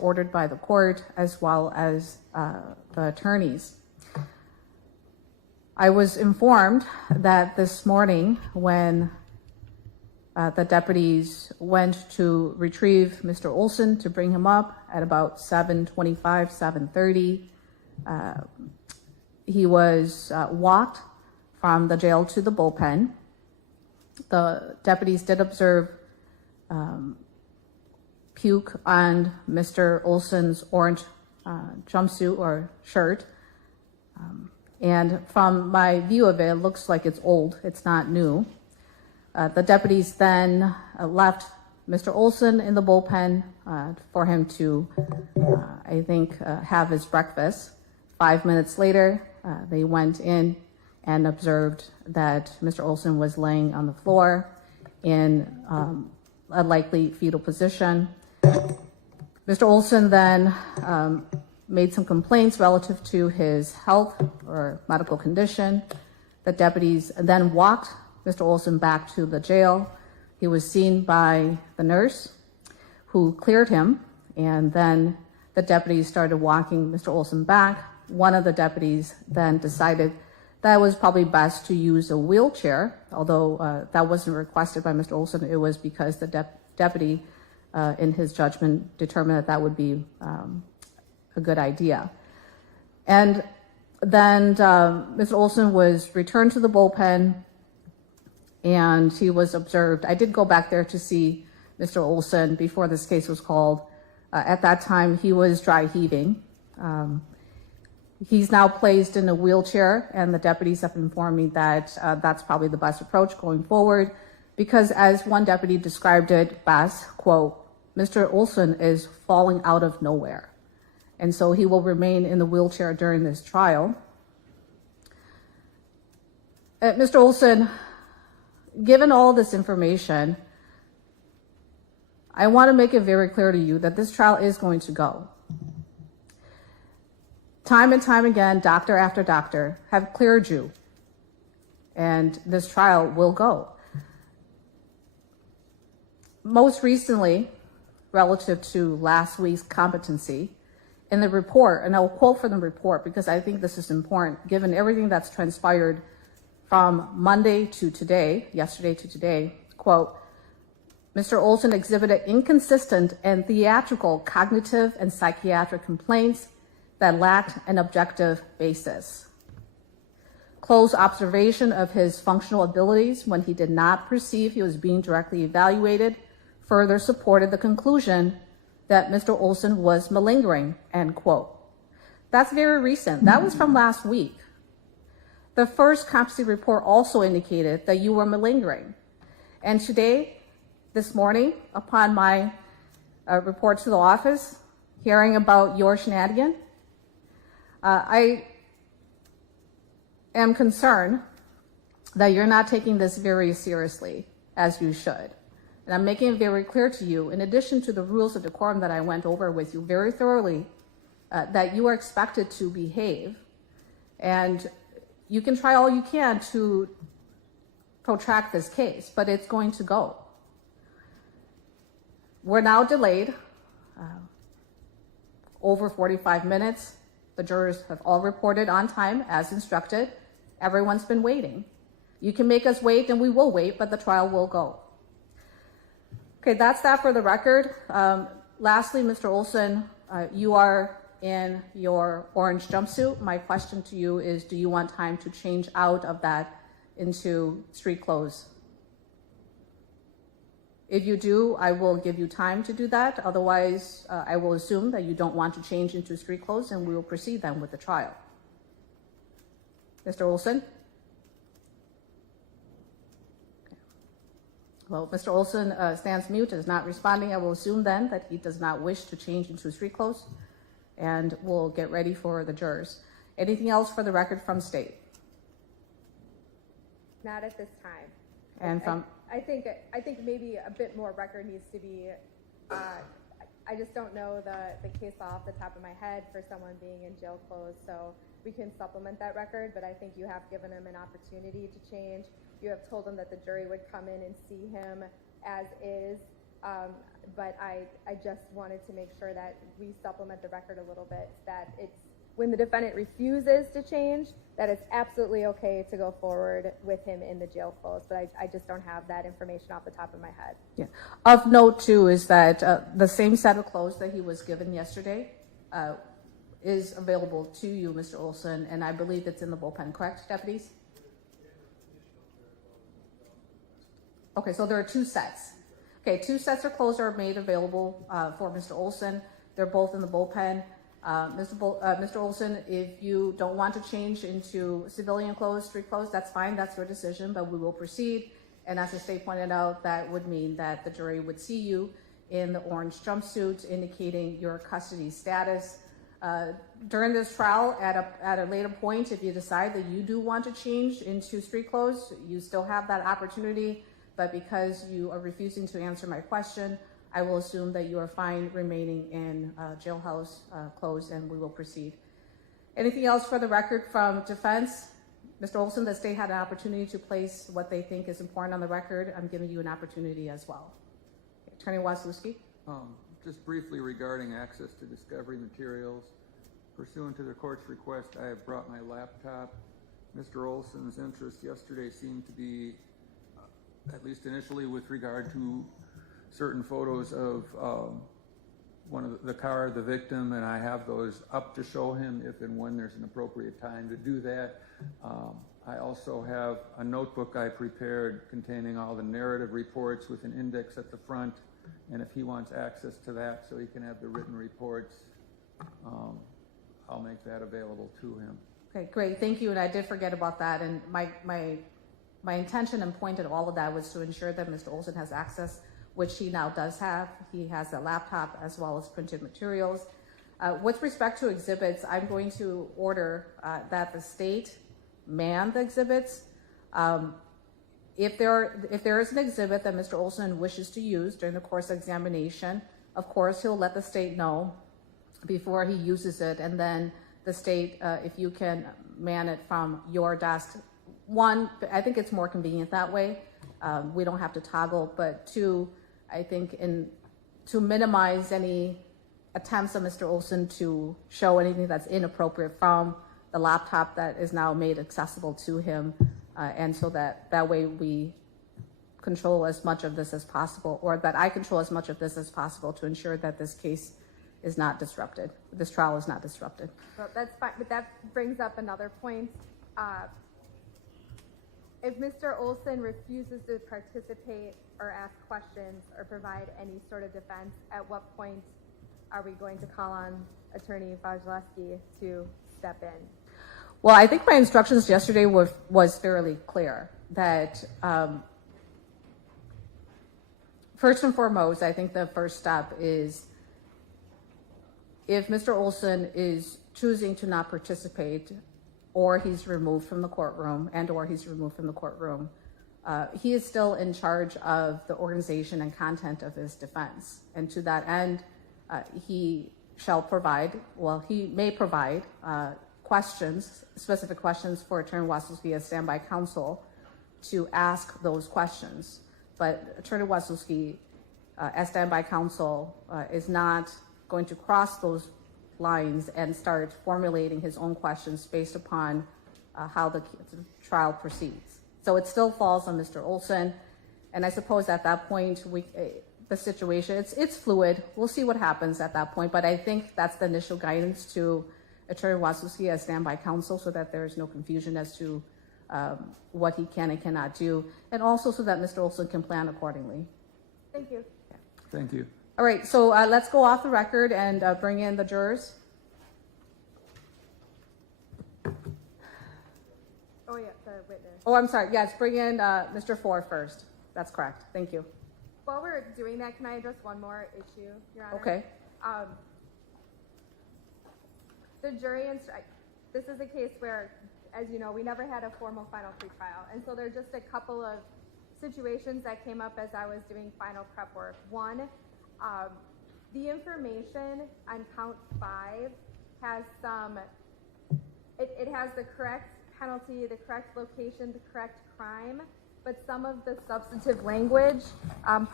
ordered by the court, as well as the attorneys. I was informed that this morning when the deputies went to retrieve Mr. Olson to bring him up at about 7:25, 7:30, he was walked from the jail to the bullpen. The deputies did observe puke on Mr. Olson's orange jumpsuit or shirt. And from my view of it, it looks like it's old. It's not new. The deputies then left Mr. Olson in the bullpen for him to, I think, have his breakfast. 5 minutes later, they went in and observed that Mr. Olson was laying on the floor in a likely fetal position. Mr. Olson then made some complaints relative to his health or medical condition. The deputies then walked Mr. Olson back to the jail. He was seen by the nurse who cleared him, and then the deputies started walking Mr. Olson back. One of the deputies then decided that it was probably best to use a wheelchair, although that wasn't requested by Mr. Olson. It was because the deputy, in his judgment, determined that that would be a good idea. And then Mr. Olson was returned to the bullpen, and he was observed. I did go back there to see Mr. Olson before this case was called. At that time, he was dry heaving. He's now placed in a wheelchair, and the deputies have informed me that that's probably the best approach going forward, because as one deputy described it best, quote, Mr. Olson is falling out of nowhere. And so he will remain in the wheelchair during this trial. Mr. Olson, given all this information, I want to make it very clear to you that this trial is going to go. Time and time again, doctor after doctor have cleared you, and this trial will go. Most recently, relative to last week's competency, in the report, and I'll quote from the report because I think this is important, given everything that's transpired from Monday to today, yesterday to today, quote, Mr. Olson exhibited inconsistent and theatrical cognitive and psychiatric complaints that lacked an objective basis. Close observation of his functional abilities when he did not perceive he was being directly evaluated further supported the conclusion that Mr. Olson was malingering, end quote. That's very recent. That was from last week. The first competency report also indicated that you were malingering. And today, this morning, upon my report to the office, hearing about your shenanigan, I am concerned that you're not taking this very seriously, as you should. And I'm making it very clear to you, in addition to the rules of decorum that I went over with you very thoroughly, that you are expected to behave. And you can try all you can to protract this case, but it's going to go. We're now delayed over 45 minutes. The jurors have all reported on time as instructed. Everyone's been waiting. You can make us wait and we will wait, but the trial will go. Okay, that's that for the record. Lastly, Mr. Olson, you are in your orange jumpsuit. My question to you is, do you want time to change out of that into street clothes? If you do, I will give you time to do that. Otherwise, I will assume that you don't want to change into street clothes, and we will proceed then with the trial. Mr. Olson? Well, Mr. Olson stands mute, is not responding. I will assume then that he does not wish to change into street clothes, and we'll get ready for the jurors. Anything else for the record from state? Not at this time. And from... I think maybe a bit more record needs to be, I just don't know the case law off the top of my head for someone being in jail clothes, so we can supplement that record, but I think you have given him an opportunity to change. You have told him that the jury would come in and see him as is. But I just wanted to make sure that we supplement the record a little bit, that it's when the defendant refuses to change, that it's absolutely okay to go forward with him in the jail clothes. But I just don't have that information off the top of my head. Yeah. Of note, too, is that the same set of clothes that he was given yesterday is available to you, Mr. Olson, and I believe it's in the bullpen, correct, deputies? Okay, so there are two sets. Okay, two sets of clothes are made available for Mr. Olson. They're both in the bullpen. Mr. Olson, if you don't want to change into civilian clothes, street clothes, that's fine. That's your decision, but we will proceed. And as the state pointed out, that would mean that the jury would see you in the orange jumpsuit, indicating your custody status. During this trial, at a later point, if you decide that you do want to change into street clothes, you still have that opportunity. But because you are refusing to answer my question, I will assume that you are fine remaining in jailhouse clothes, and we will proceed. Anything else for the record from defense? Mr. Olson, the state had an opportunity to place what they think is important on the record. I'm giving you an opportunity as well. Attorney Wasilewski. Just briefly regarding access to discovery materials. Pursuant to the court's request, I have brought my laptop. Mr. Olson's interest yesterday seemed to be, at least initially, with regard to certain photos of one of the car of the victim, and I have those up to show him if and when there's an appropriate time to do that. I also have a notebook I prepared containing all the narrative reports with an index at the front, and if he wants access to that so he can have the written reports, I'll make that available to him. Okay, great, thank you, and I did forget about that, and my intention and point at all of that was to ensure that Mr. Olson has access, which he now does have. He has a laptop as well as printed materials. With respect to exhibits, I'm going to order that the state man the exhibits. If there is an exhibit that Mr. Olson wishes to use during the course of examination, of course, he'll let the state know before he uses it, and then the state, if you can man it from your desk. One, I think it's more convenient that way. We don't have to toggle, but two, I think to minimize any attempts of Mr. Olson to show anything that's inappropriate from the laptop that is now made accessible to him, and so that way we control as much of this as possible, or that I control as much of this as possible to ensure that this case is not disrupted. This trial is not disrupted. Well, that's fine, but that brings up another point. If Mr. Olson refuses to participate or ask questions or provide any sort of defense, at what point are we going to call on Attorney Wasilewski to step in? Well, I think my instructions yesterday was fairly clear that first and foremost, I think the first step is if Mr. Olson is choosing to not participate, or he's removed from the courtroom, he is still in charge of the organization and content of his defense. And to that end, he may provide questions, specific questions for Attorney Wasilewski as standby counsel to ask those questions. But Attorney Wasilewski, as standby counsel, is not going to cross those lines and start formulating his own questions based upon how the trial proceeds. So it still falls on Mr. Olson, and I suppose at that point the situation it's fluid. We'll see what happens at that point, but I think that's the initial guidance to Attorney Wasilewski as standby counsel, so that there is no confusion as to what he can and cannot do, and also so that Mr. Olson can plan accordingly. Thank you. Yeah. Thank you. All right, so let's go off the record and bring in the jurors. Oh, yeah, the witness. Oh, I'm sorry. Yes, bring in Mr. Ford first. That's correct. Thank you. While we're doing that, can I address one more issue, Your Honor? Okay. The jury this is a case where, as you know, we never had a formal final pretrial, and so there are just a couple of situations that came up as I was doing final prep work. One, the information on count 5 has it has the correct penalty, the correct location, the correct crime, but some of the substantive language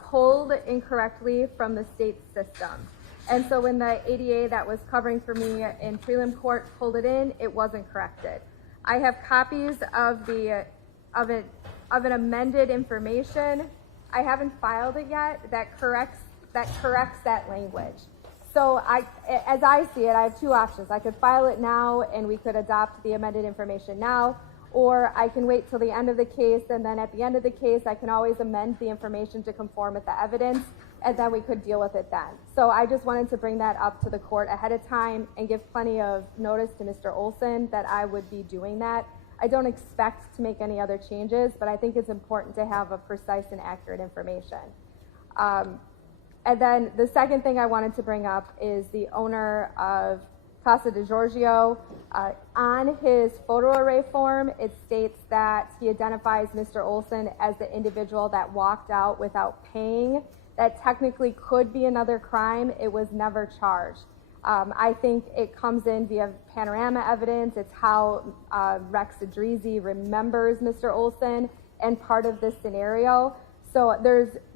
pulled incorrectly from the state system. And so when the ADA that was covering for me in prelim court pulled it in, it wasn't corrected. I have copies of an amended information. I haven't filed it yet that corrects that language. So as I see it, I have two options. I could file it now and we could adopt the amended information now, or I can wait till the end of the case, and then at the end of the case, I can always amend the information to conform with the evidence, and then we could deal with it then. So I just wanted to bring that up to the court ahead of time and give plenty of notice to Mr. Olson that I would be doing that. I don't expect to make any other changes, but I think it's important to have a precise and accurate information. And then the second thing I wanted to bring up is the owner of Casa de Giorgio. On his photo array form, it states that he identifies Mr. Olson as the individual that walked out without paying. That technically could be another crime. It was never charged. I think it comes in via panorama evidence. It's how Rex Adrizi remembers Mr. Olson and part of this scenario. So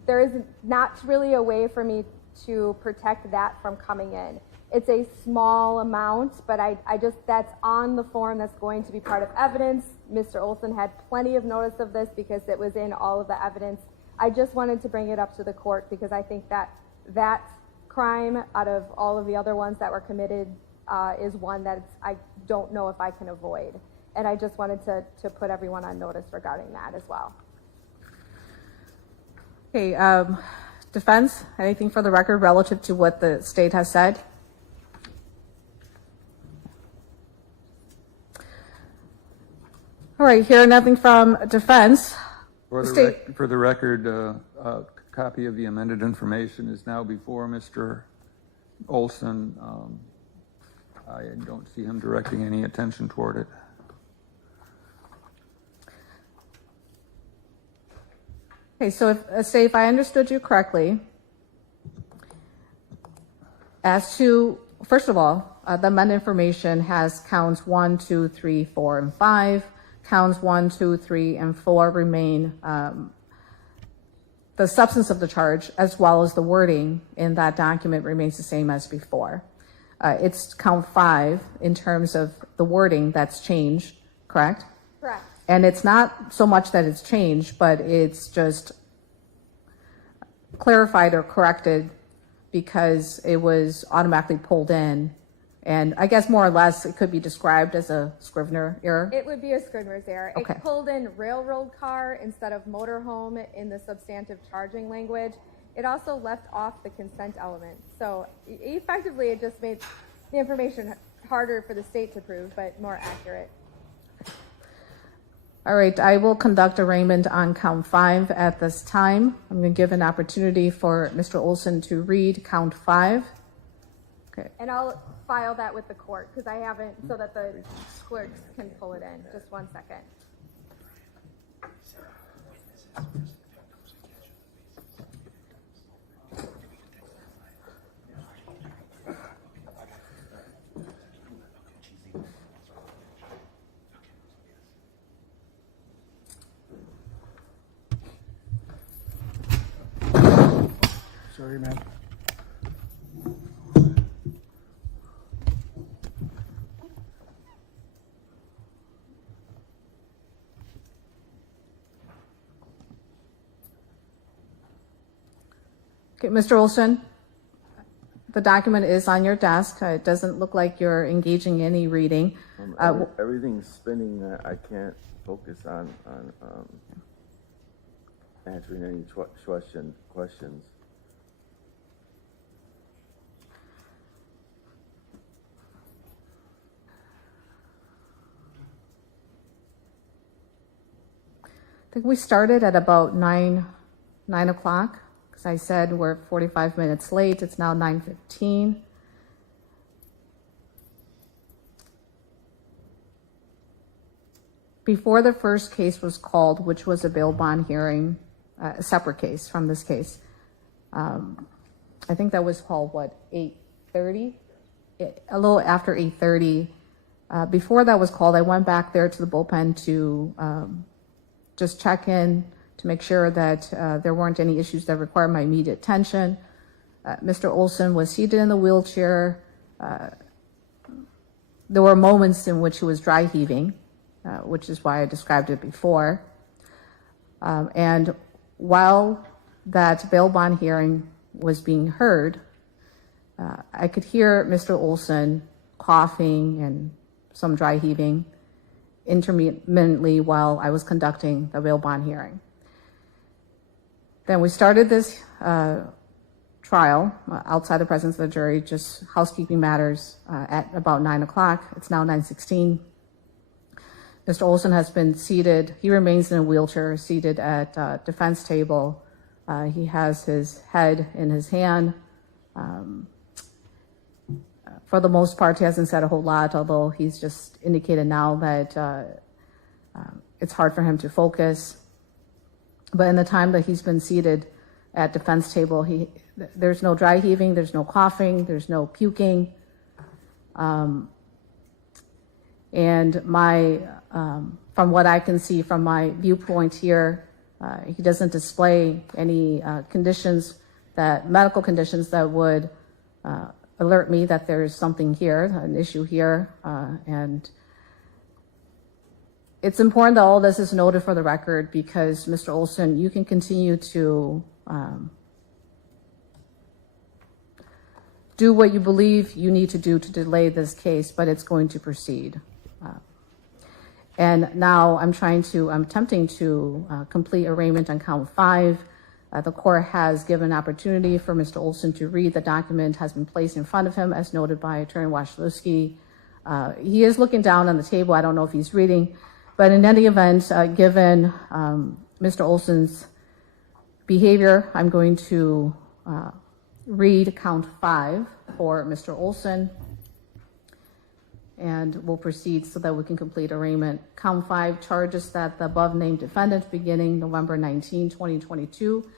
there is not really a way for me to protect that from coming in. It's a small amount, but I just, that's on the form that's going to be part of evidence. Mr. Olson had plenty of notice of this because it was in all of the evidence. I just wanted to bring it up to the court because I think that that crime, out of all of the other ones that were committed, is one that I don't know if I can avoid. And I just wanted to put everyone on notice regarding that as well. Okay, defense, anything for the record relative to what the state has said? All right, hearing nothing from defense. For the record, a copy of the amended information is now before Mr. Olson. I don't see him directing any attention toward it. Okay, so if I understood you correctly, as to, first of all, the amended information has counts 1, 2, 3, 4, and 5. Counts 1, 2, 3, and 4 remain the substance of the charge, as well as the wording in that document remains the same as before. It's count 5 in terms of the wording that's changed, correct? Correct. And it's not so much that it's changed, but it's just clarified or corrected because it was automatically pulled in. And I guess more or less it could be described as a Scrivener error. It would be a Scrivener's error. Okay. It pulled in railroad car instead of motorhome in the substantive charging language. It also left off the consent element. So effectively it just made the information harder for the state to prove, but more accurate. All right, I will conduct arraignment on count 5 at this time. I'm going to give an opportunity for Mr. Olson to read count 5. Okay. And I'll file that with the court because I haven't, so that the clerks can pull it in. Just 1 second. Sorry, man. Okay, Mr. Olson, the document is on your desk. It doesn't look like you're engaging in any reading. Everything's spinning. I can't focus on answering any questions. I think we started at about 9 o'clock. Because I said we're 45 minutes late. It's now 9:15. Before the first case was called, which was a bail bond hearing, a separate case from this case, I think that was called, 8:30? A little after 8:30. Before that was called, I went back there to the bullpen to just check in to make sure that there weren't any issues that required my immediate attention. Mr. Olson was seated in the wheelchair. There were moments in which he was dry heaving, which is why I described it before. And while that bail bond hearing was being heard, I could hear Mr. Olson coughing and some dry heaving intermittently while I was conducting the bail bond hearing. Then we started this trial outside the presence of the jury, just housekeeping matters at about 9 o'clock. It's now 9:16. Mr. Olson has been seated. He remains in a wheelchair, seated at a defense table. He has his head in his hand. For the most part, he hasn't said a whole lot, although he's just indicated now that it's hard for him to focus. But in the time that he's been seated at defense table, there's no dry heaving, there's no coughing, there's no puking. And from what I can see from my viewpoint here, he doesn't display any medical conditions that would alert me that there's something here, an issue here. And it's important that all this is noted for the record because, Mr. Olson, you can continue to do what you believe you need to do to delay this case, but it's going to proceed. And now I'm attempting to complete arraignment on count 5. The court has given opportunity for Mr. Olson to read. The document has been placed in front of him, as noted by Attorney Wachlewski. He is looking down on the table. I don't know if he's reading. But in any event, given Mr. Olson's behavior, I'm going to read count 5 for Mr. Olson. And we'll proceed so that we can complete arraignment. Count 5 charges that the above named defendant beginning November 19, 2022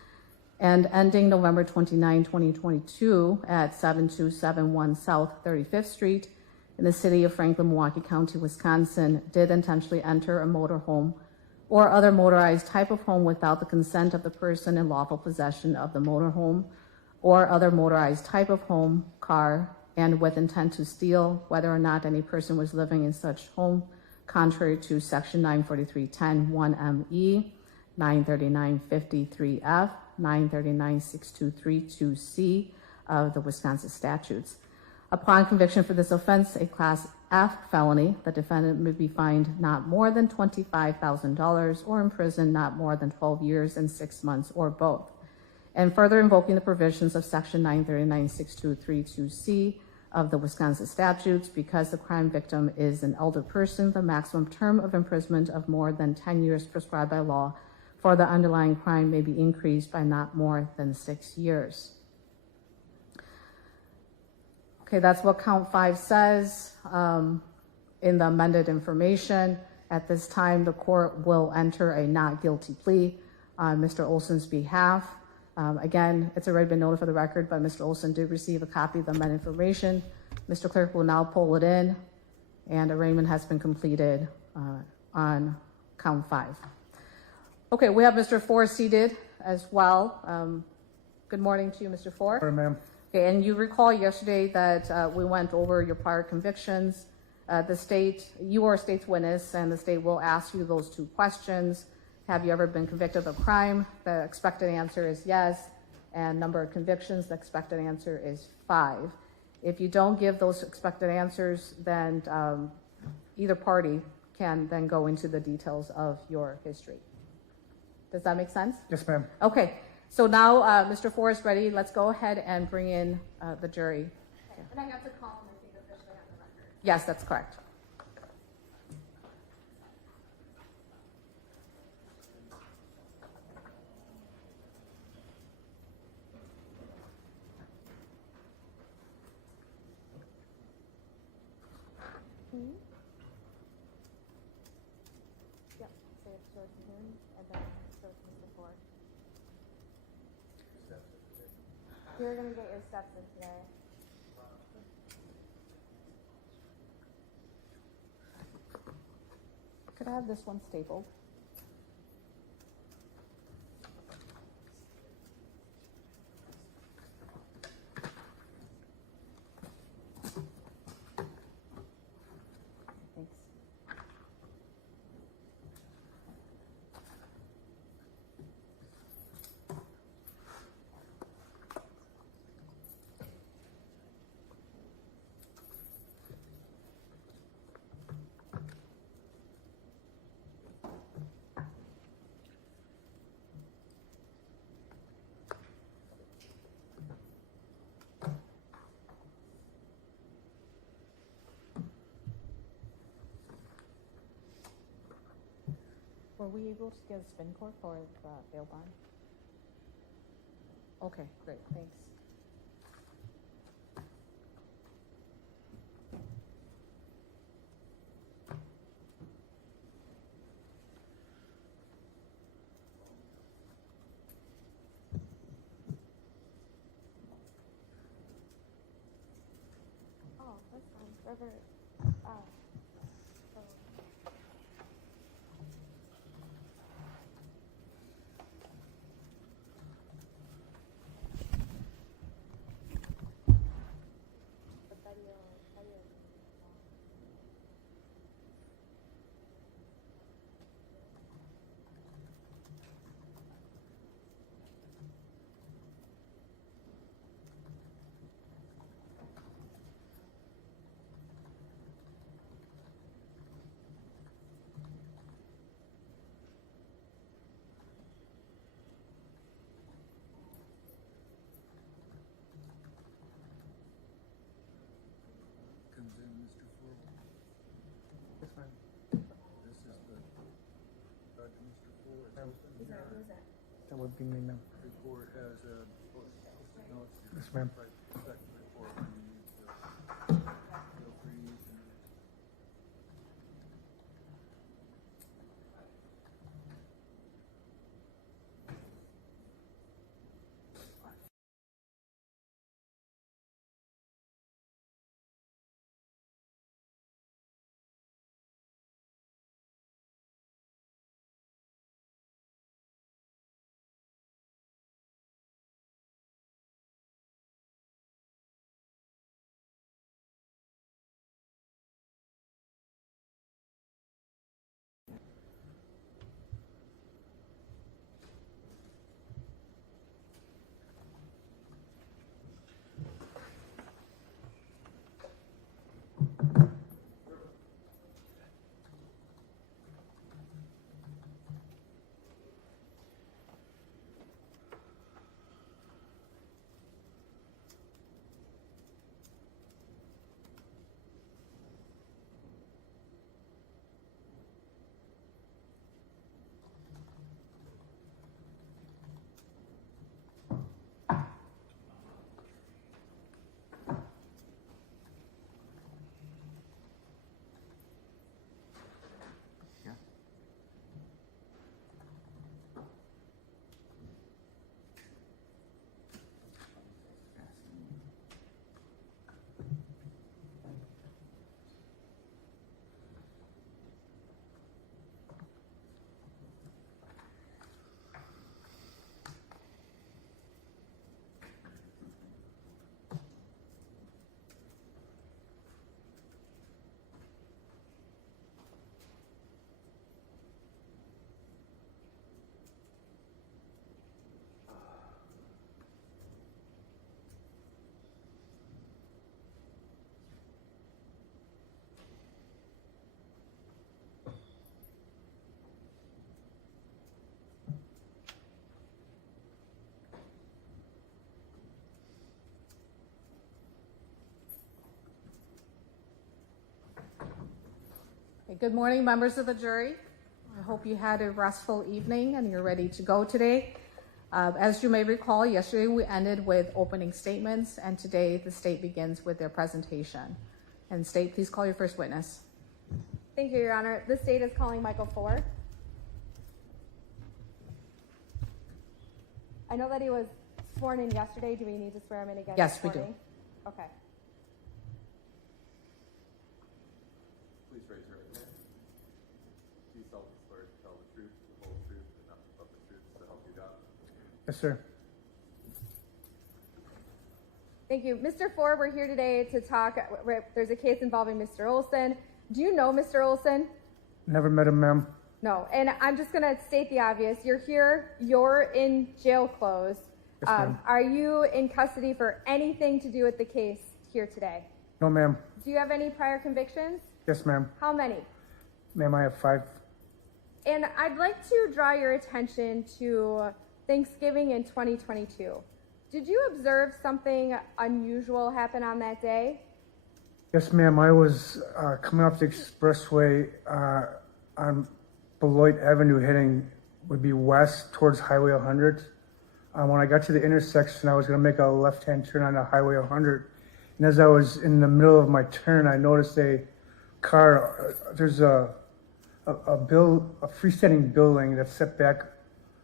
and ending November 29, 2022 at 7271 South 35th Street in the city of Franklin, Milwaukee County, Wisconsin, did intentionally enter a motorhome or other motorized type of home without the consent of the person in lawful possession of the motorhome or other motorized type of home, car, and with intent to steal, whether or not any person was living in such home, contrary to Section 943.10 1ME, 939.53F, 939.6232C of the Wisconsin statutes. Upon conviction for this offense, a Class F felony, the defendant may be fined not more than $25,000 or imprisoned not more than 12 years and 6 months or both. And further invoking the provisions of Section 939.6232C of the Wisconsin statutes, because the crime victim is an elder person, the maximum term of imprisonment of more than 10 years prescribed by law for the underlying crime may be increased by not more than 6 years. Okay, that's what count 5 says in the amended information. At this time, the court will enter a not guilty plea on Mr. Olson's behalf. Again, it's already been noted for the record, but Mr. Olson did receive a copy of the amended information. Mr. Clerk will now pull it in, and arraignment has been completed on count 5. Okay, we have Mr. Four seated as well. Good morning to you, Mr. Four. Good morning, ma'am. Okay, and you recall yesterday that we went over your prior convictions. The state, you are a state's witness, and the state will ask you those 2 questions. Have you ever been convicted of a crime? The expected answer is yes. And number of convictions, the expected answer is 5. If you don't give those expected answers, then either party can then go into the details of your history. Does that make sense? Yes, ma'am. Okay, so now Mr. Four is ready. Let's go ahead and bring in the jury. Okay. And I have to call him and think officially on the record. Yes, that's correct. Yep. Say it shows to him, and then it shows to Mr. Ford. You're gonna get your steps in today. Could I have this one stapled? we able to get a spin court for the bail bond? Okay, great, thanks. Oh, that's fine. Whatever. Comes in, Mr. Ford. That's fine. This is the judge, Mr. Ford. That would be me, ma'am. Report as a, no, it's your Yes, ma'am. second report. When you need to feel free to use it. Okay, good morning, members of the jury. I hope you had a restful evening and you're ready to go today. As you may recall, yesterday we ended with opening statements, and today the state begins with their presentation. And state, please call your first witness. Thank you, Your Honor. The state is calling Michael Ford. I know that he was sworn in yesterday. Do we need to swear him in again? Yes, this we do. morning? Okay. Please raise your right hand. Do you solemnly swear to tell the truth, the whole truth, and nothing but the truth, so help you God? Yes, sir. Thank you. Mr. Ford, we're here today to talk. There's a case involving Mr. Olson. Do you know Mr. Olson? Never met him, ma'am. No. And I'm just going to state the obvious. You're here. You're in jail clothes. Yes, ma'am. Are you in custody for anything to do with the case here today? No, ma'am. Do you have any prior convictions? Yes, ma'am. How many? Ma'am, I have 5. And I'd like to draw your attention to Thanksgiving in 2022. Did you observe something unusual happen on that day? Yes, ma'am. I was coming off the expressway on Beloit Avenue heading would be west towards Highway 100. When I got to the intersection, I was going to make a left-hand turn on the Highway 100. And as I was in the middle of my turn, I noticed a car. There's a freestanding building that's set back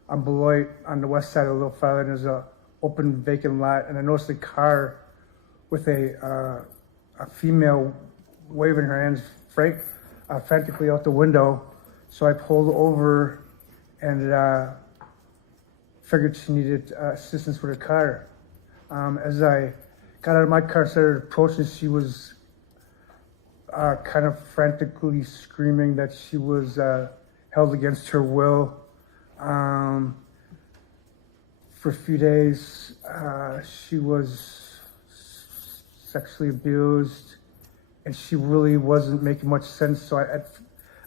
on Beloit on the west side a little farther. And there's a open vacant lot, and I noticed a car with a female waving her hands frantically out the window. So I pulled over and figured she needed assistance with her car. As I got out of my car and started approaching, she was kind of frantically screaming that she was held against her will. For a few days, she was sexually abused, and she really wasn't making much sense. So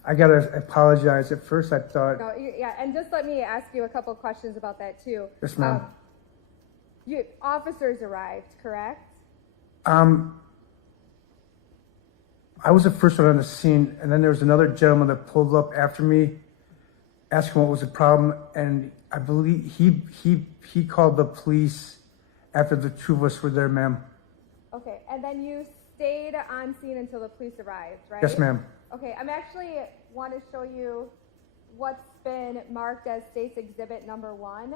I gotta apologize. At first, I thought. No, yeah, and just let me ask you a couple questions about that too. Yes, ma'am. Officers arrived, correct? I was the first one on the scene, and then there was another gentleman that pulled up after me, asking what was the problem, and I believe he called the police after the two of us were there, ma'am. Okay, and then you stayed on scene until the police arrived, right? Yes, ma'am. Okay, I'm actually want to show you what's been marked as State's Exhibit number 1.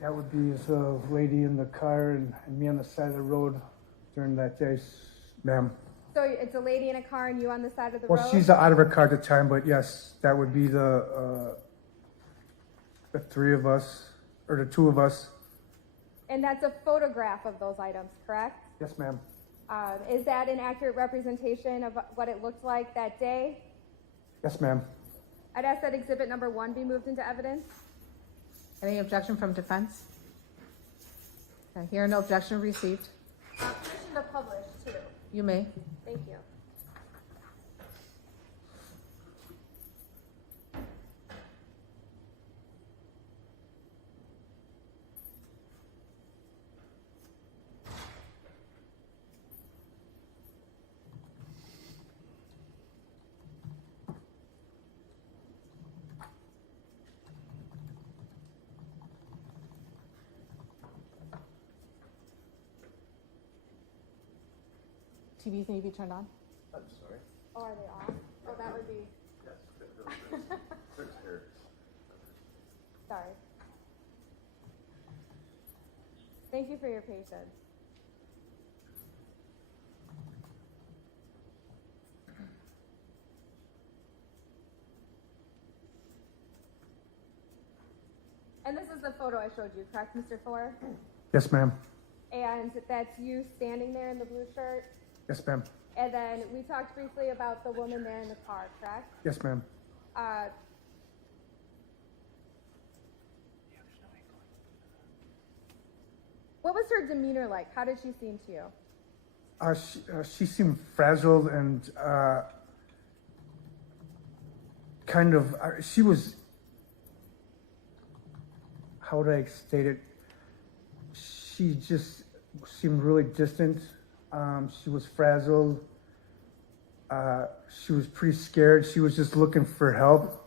That would be the lady in the car and me on the side of the road during that day, ma'am. So it's a lady in a car and you on the side of the Well, road? she's out of her car at the time, but yes, that would be the three of us, or the two of us. And that's a photograph of those items, correct? Yes, ma'am. Is that an accurate representation of what it looked like that day? Yes, ma'am. I'd ask that Exhibit number 1 be moved into evidence. Any objection from defense? Okay, hear no objection received. Permission to publish, too. You may. Thank you. TVs need to be turned on. I'm sorry. Oh, are they off? Oh, that would be, Yes, there's here. sorry. Thank you for your patience. And this is the photo I showed you, correct, Mr. Fuller? Yes, ma'am. And that's you standing there in the blue shirt? Yes, ma'am. And then we talked briefly about the woman there in the car, correct? Yes, ma'am. What was her demeanor like? How did she seem to you? She seemed frazzled and kind of, she was, how would I state it? She just seemed really distant. She was frazzled. She was pretty scared. She was just looking for help.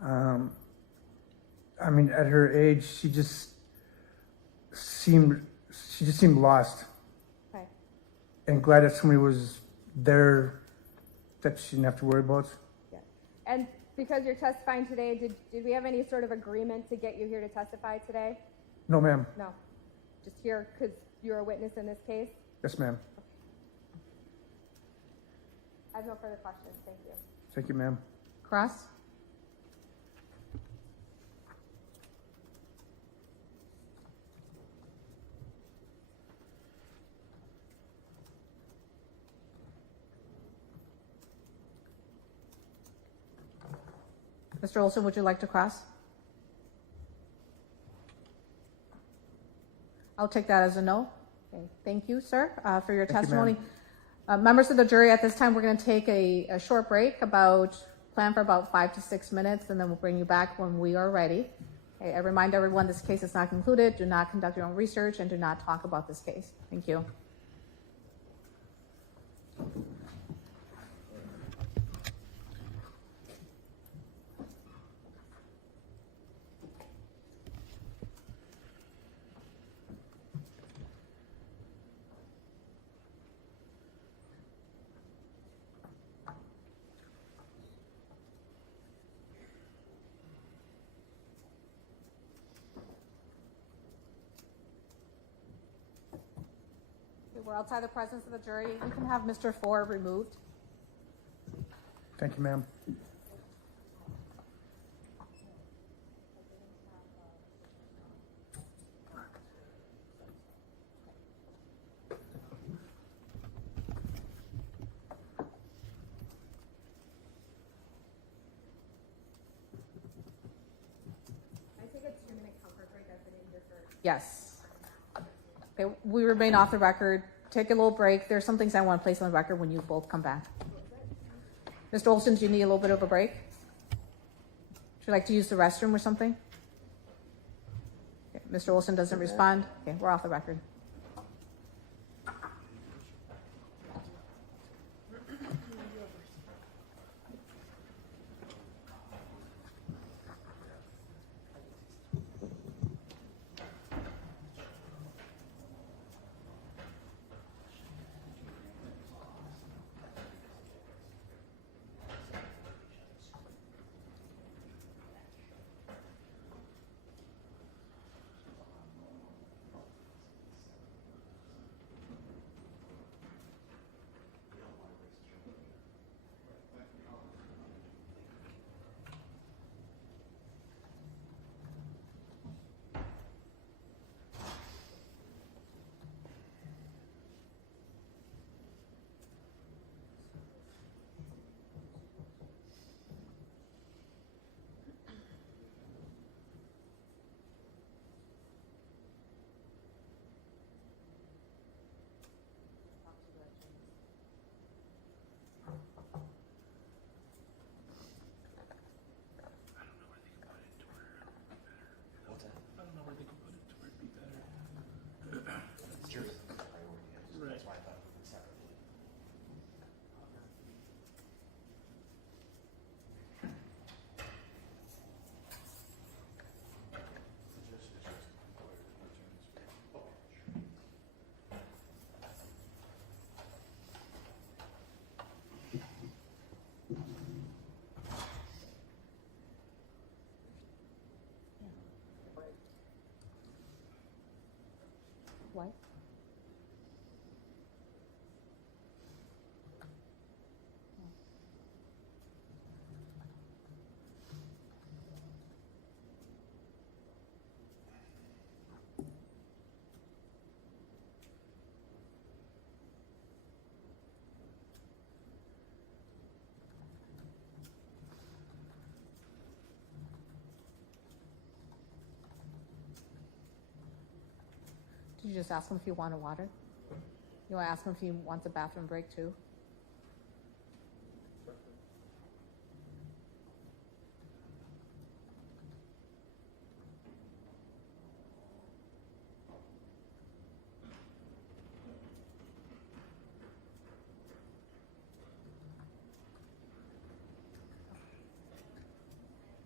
I mean, at her age, she just seemed lost. Okay. And glad that somebody was there that she didn't have to worry about. Yeah. And because you're testifying today, did we have any sort of agreement to get you here to testify today? No, ma'am. No. Just here because you're a witness in this case? Yes, ma'am. I have no further questions. Thank you. Thank you, ma'am. Cross. Mr. Olson, would you like to cross? I'll take that as a no. Okay. Thank you, sir, for your Thank you, testimony. Members of the jury, at this time, we're going to take a short break, plan for about 5 to 6 minutes, and then we'll bring you back when we are ready. Okay, I remind everyone this case is not concluded. Do not conduct your own research and do not talk about this case. Thank you. We're outside the presence of the jury. We can have Mr. Ford removed. Thank you, ma'am. I take a 2-minute comfort break. I've been in here for. Yes. Okay, we remain off the record. Take a little break. There's some things I want to place on the record when you both come back. Mr. Olson, do you need a little bit of a break? Would you like to use the restroom or something? Okay, Mr. Olson doesn't respond. Okay, we're off the record. What? Did you just ask him if he wanted water? You want to ask him if he wants a bathroom break too?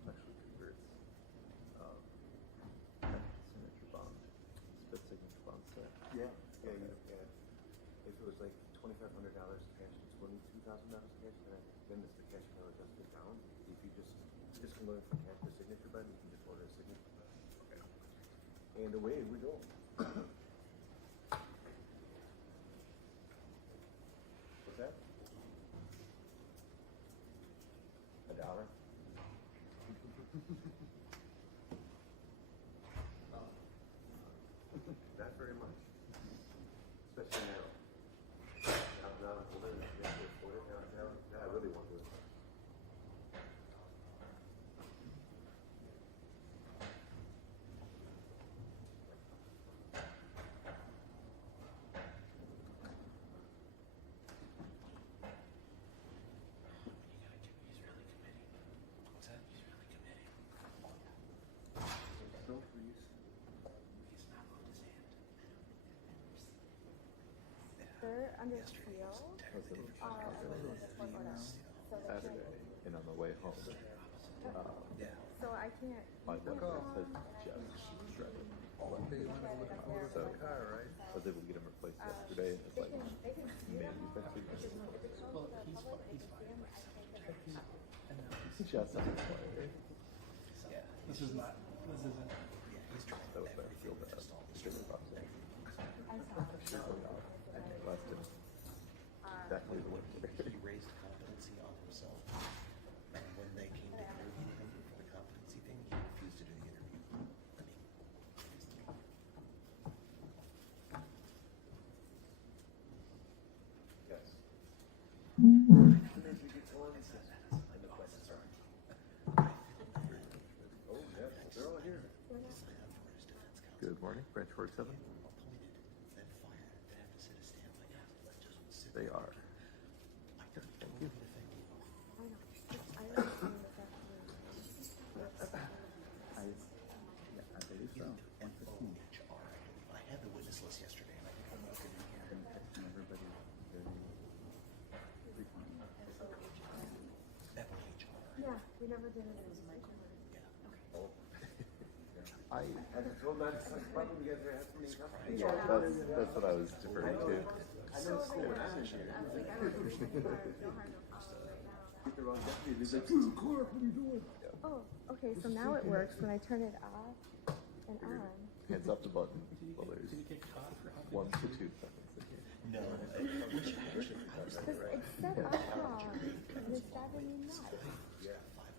Actually converts signature bond, split signature bond set. Yeah, if it was like $2,500 cash, it's $22,000 cash, then it's the cash can adjust it down. If you just convert from cash to signature bond, you can just order a signature bond. Okay. And away we go. What's that? $1? Not very much. Especially now. Now I'm older, now I really want to. They're under seal. Saturday, and on the way home, So I can't. my boyfriend says just shredded. So I was able to get him replaced yesterday, and it's like maybe he's just on his way. This isn't. That was bad. I feel bad. Extremely frustrating. Left him exactly the way. He raised competency on himself, and when they came to interview him for the competency thing, he refused to do the interview. Yes. Oh, yes, they're all here. Good morning, Branch 47. They are. Thank you. I believe so. I had the witness list yesterday, and I think I'm looking in here. Everybody very frequent. Yeah, we never did it. I Well, that's the problem. You guys are asking me companies. yeah, that's what I was deferring to. I know it's cool. I was like, I don't know. No harm, no foul right now. Get the wrong deputy. They're like, "Ooh, Clark, what are you doing?" Oh, okay, so now it works when I turn it off and on. Hands up the button. Well, there's 1 to 2 seconds. No, which actually, I was Because it's set up wrong, and it's driving me nuts. 5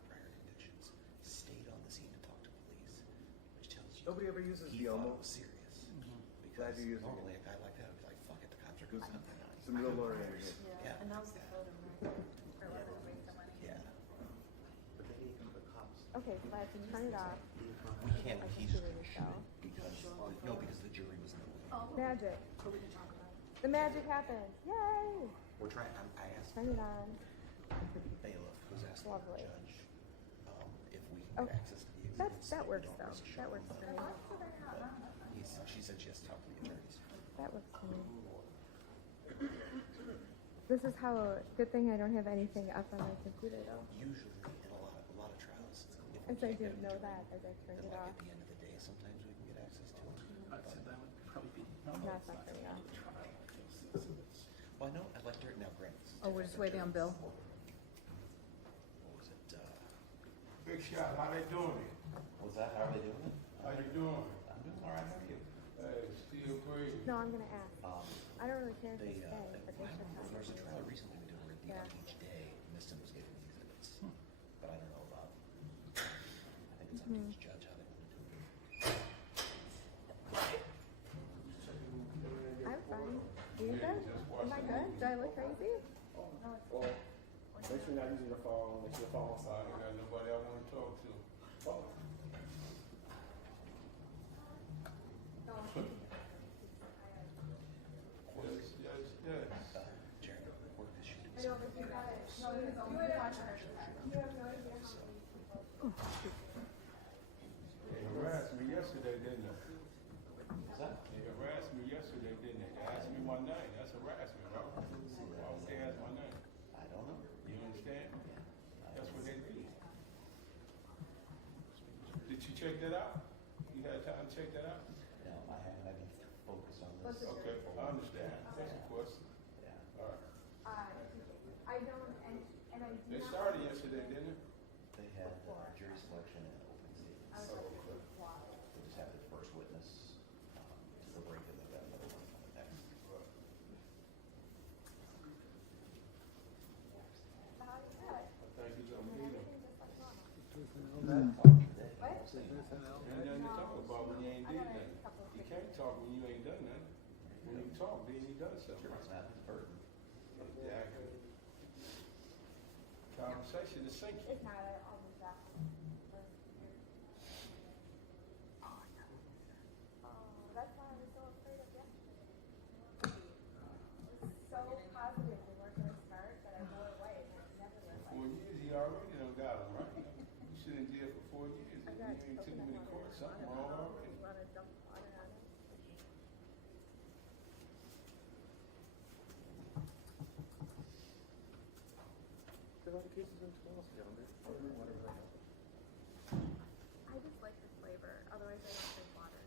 prior convictions, stayed on the scene to talk to police, which tells you Nobody ever uses he the thought it almost. was serious. Glad Because you're using normally a guy like that would be like, fuck it, the cops are doing something. Some real lawyer over here. Yeah. And that was the photo, right? Or whether to waste the money. Yeah. But they need the cops. Okay, so I have to turn it off. We can't, I he can just do it shoot yourself. because, no, because the jury was in the way. Magic. The magic happened. Yay! We're trying, I asked Turn it on. the bailiff, who's asking the Lovely. judge, if we can Okay. get access to the exhibits. That we works don't though. risk That showing works them. for me. But she said she has to talk to the attorneys. That works for me. This is how, good thing I don't have anything up on my computer though. Usually, in a lot of trials, if we As I can't get didn't them know to that jury, as I turned then it like off. at the end of the day, sometimes we can get access to them. I'd say that would probably be. No, it's not turning off. Well, I know, I like dirt now, grants. Oh, we're just waiting on Bill. What was it, Big shot, how they doing it? what's that, how are they doing it? How you doing? I'm doing all right, how are you? Still great. No, I'm gonna ask. I don't really care if They, they stay, but they should have. there's a trial recently we did where at the end Yeah. of each day, Miston was giving the exhibits. But I don't know about, I think it's up to each judge how they want to do it. I'm fine. Are you good? Am I good? Do I look crazy? Make sure you're not using your phone. Make sure your phone's I ain't got nobody I want to talk to. Yes. Jeremy, work this shooting. They harassed me yesterday, didn't they? What's that? They harassed me yesterday, didn't they? They asked me my name. That's harassment, right? Why would they ask my name? I don't know. You understand? That's what they did. Did you check that out? You had time to check that out? No, I haven't, I've been focused on this. Okay, I understand. That's a question. Yeah. All right. I don't, and I do They not. started yesterday, didn't it? They had jury selection and opening statements. They just had the first witness, to the break, and they got another one coming next. Thank you, Zoe. Ain't nothing to talk about when you ain't did nothing. You can't talk when you ain't done nothing. When you talk, then you done something. It's not his burden. Exactly. Conversation is sinking. It's not, I'll be back. That's why I was so afraid of yesterday. I was so positive we weren't gonna start that I blew it away and it never went away. 4 years, he already done got him, right? You should in jail for 4 years. I If got you ain't took him to court, something wrong already. Want to dump water on it? the cases in Tools calendar. Whatever that is. I just like the flavor. Otherwise, I don't drink water.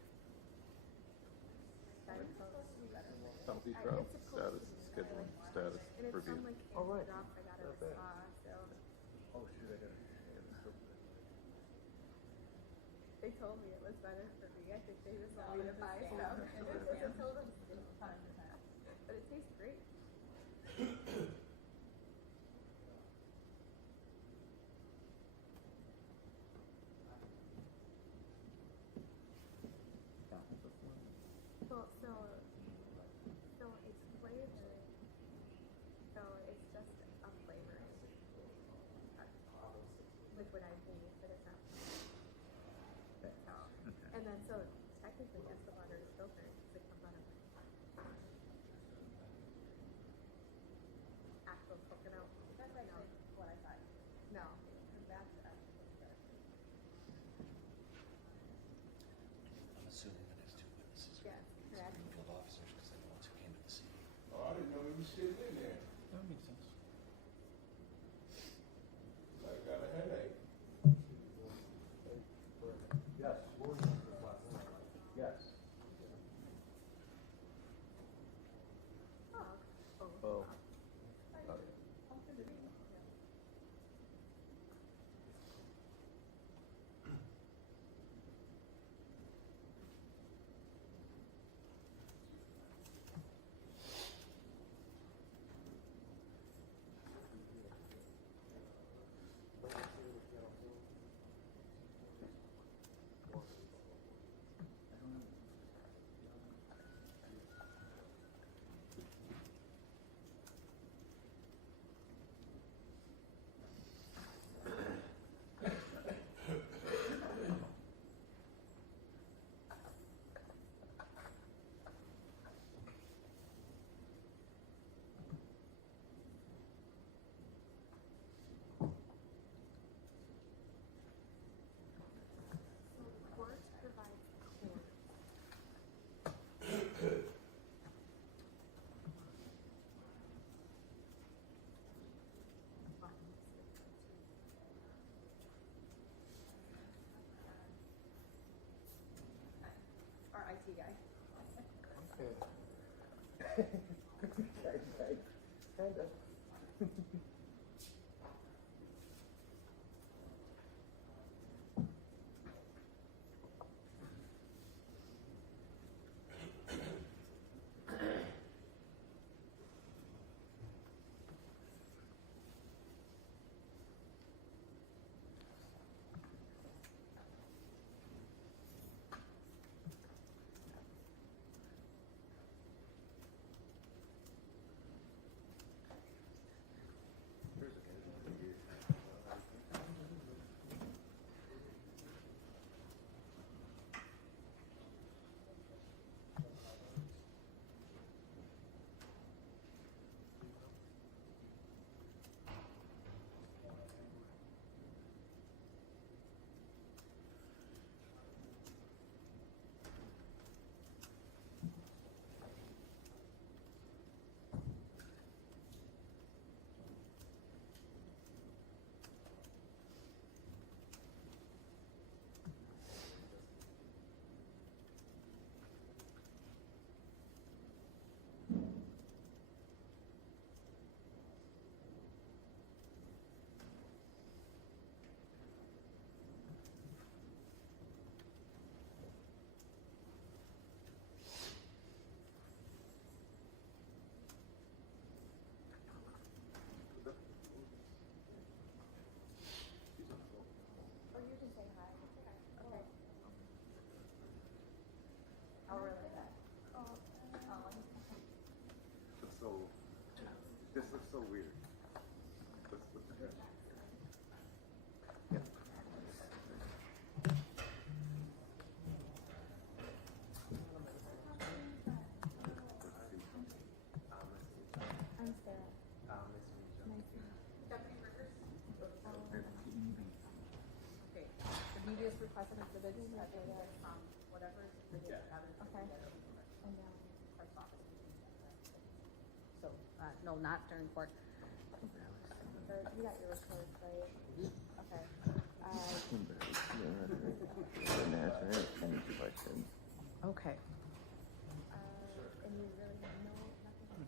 Diet Coke is better. Penalty It's trial, supposed status, to be. scheduling, status, And it's review. some like Oh, right. drops I got at Not a bad. spa, so Oh shoot, I gotta still. they told me it was better for me. I think they just want me to buy stuff. I told them, but it tastes great. Well, so it's flavored. So it's just a flavoring. Liquid IV, but it's not. But so, and then so technically, yes, the water is filtered because it comes out of actual coconut. That's actually what I thought. No. That's I'm assuming the next two witnesses are yes, correct. Greenfield officers because they're the ones who came to the scene. Oh, I didn't know he was sitting in there. That makes sense. I got a headache. Yes. Yes. Oh. Oh. Court provides court. Our IT guy. Okay. Kind of. Or you can say hi. Okay. I'll relay that. It's so. This looks so weird. Let's look at that. Yeah. I'm Sarah. Nice to meet you. Nice to meet you. Deputy Burgers? Okay. The previous requested exhibits that they get from whatever the evidence. Okay. And now clerk's office. So No, not during court. You got your report, right? Okay. Okay. And you really have nothing?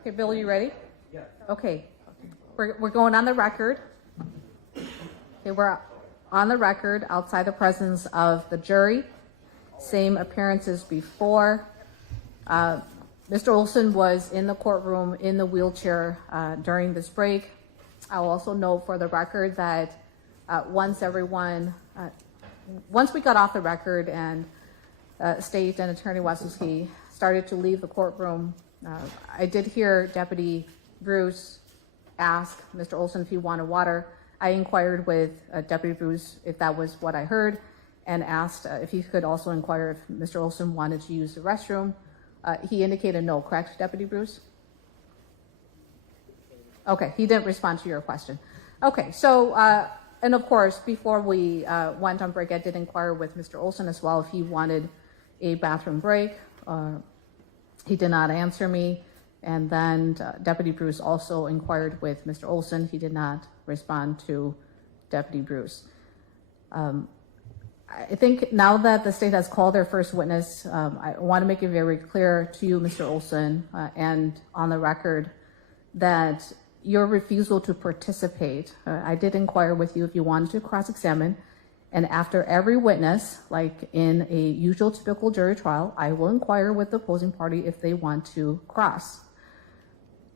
Okay, Bill, you ready? Yeah. Okay. We're going on the record. Okay, we're on the record outside the presence of the jury. Same appearances before. Mr. Olson was in the courtroom in the wheelchair during this break. I'll also note for the record that once we got off the record and State and Attorney Wasiewski started to leave the courtroom, I did hear Deputy Bruce ask Mr. Olson if he wanted water. I inquired with Deputy Bruce if that was what I heard and asked if he could also inquire if Mr. Olson wanted to use the restroom. He indicated no, correct, Deputy Bruce? Okay, he didn't respond to your question. Okay, so, and of course, before we went on break, I did inquire with Mr. Olson as well if he wanted a bathroom break. He did not answer me. And then Deputy Bruce also inquired with Mr. Olson. He did not respond to Deputy Bruce. I think now that the state has called their first witness, I want to make it very clear to you, Mr. Olson, and on the record that your refusal to participate, I did inquire with you if you wanted to cross-examine, and after every witness, like in a usual typical jury trial, I will inquire with the opposing party if they want to cross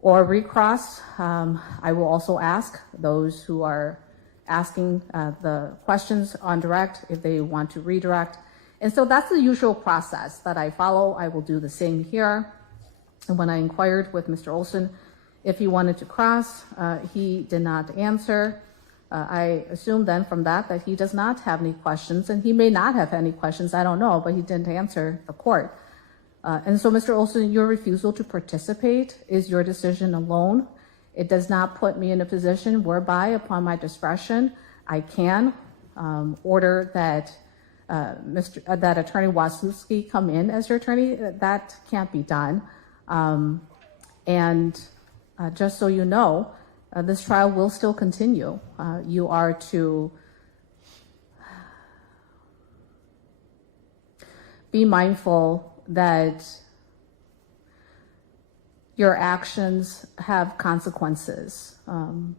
or recross. I will also ask those who are asking the questions on direct if they want to redirect. And so that's the usual process that I follow. I will do the same here. And when I inquired with Mr. Olson if he wanted to cross, he did not answer. I assume then from that he does not have any questions, and he may not have any questions, I don't know, but he didn't answer the court. And so, Mr. Olson, your refusal to participate is your decision alone. It does not put me in a position whereby, upon my discretion, I can order that that Attorney Wasiewski come in as your attorney. That can't be done. And just so you know, this trial will still continue. You are to be mindful that your actions have consequences. And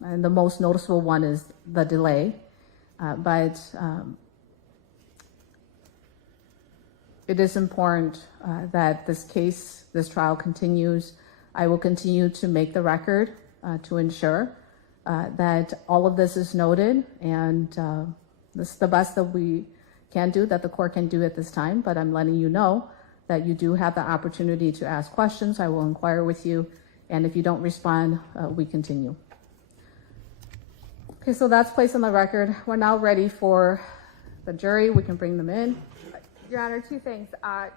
the most noticeable one is the delay. But it is important that this trial continues. I will continue to make the record to ensure that all of this is noted, and this is the best that we can do, that the court can do at this time, but I'm letting you know that you do have the opportunity to ask questions. I will inquire with you, and if you don't respond, we continue. Okay, so that's placed on the record. We're now ready for the jury. We can bring them in. Your Honor, two things.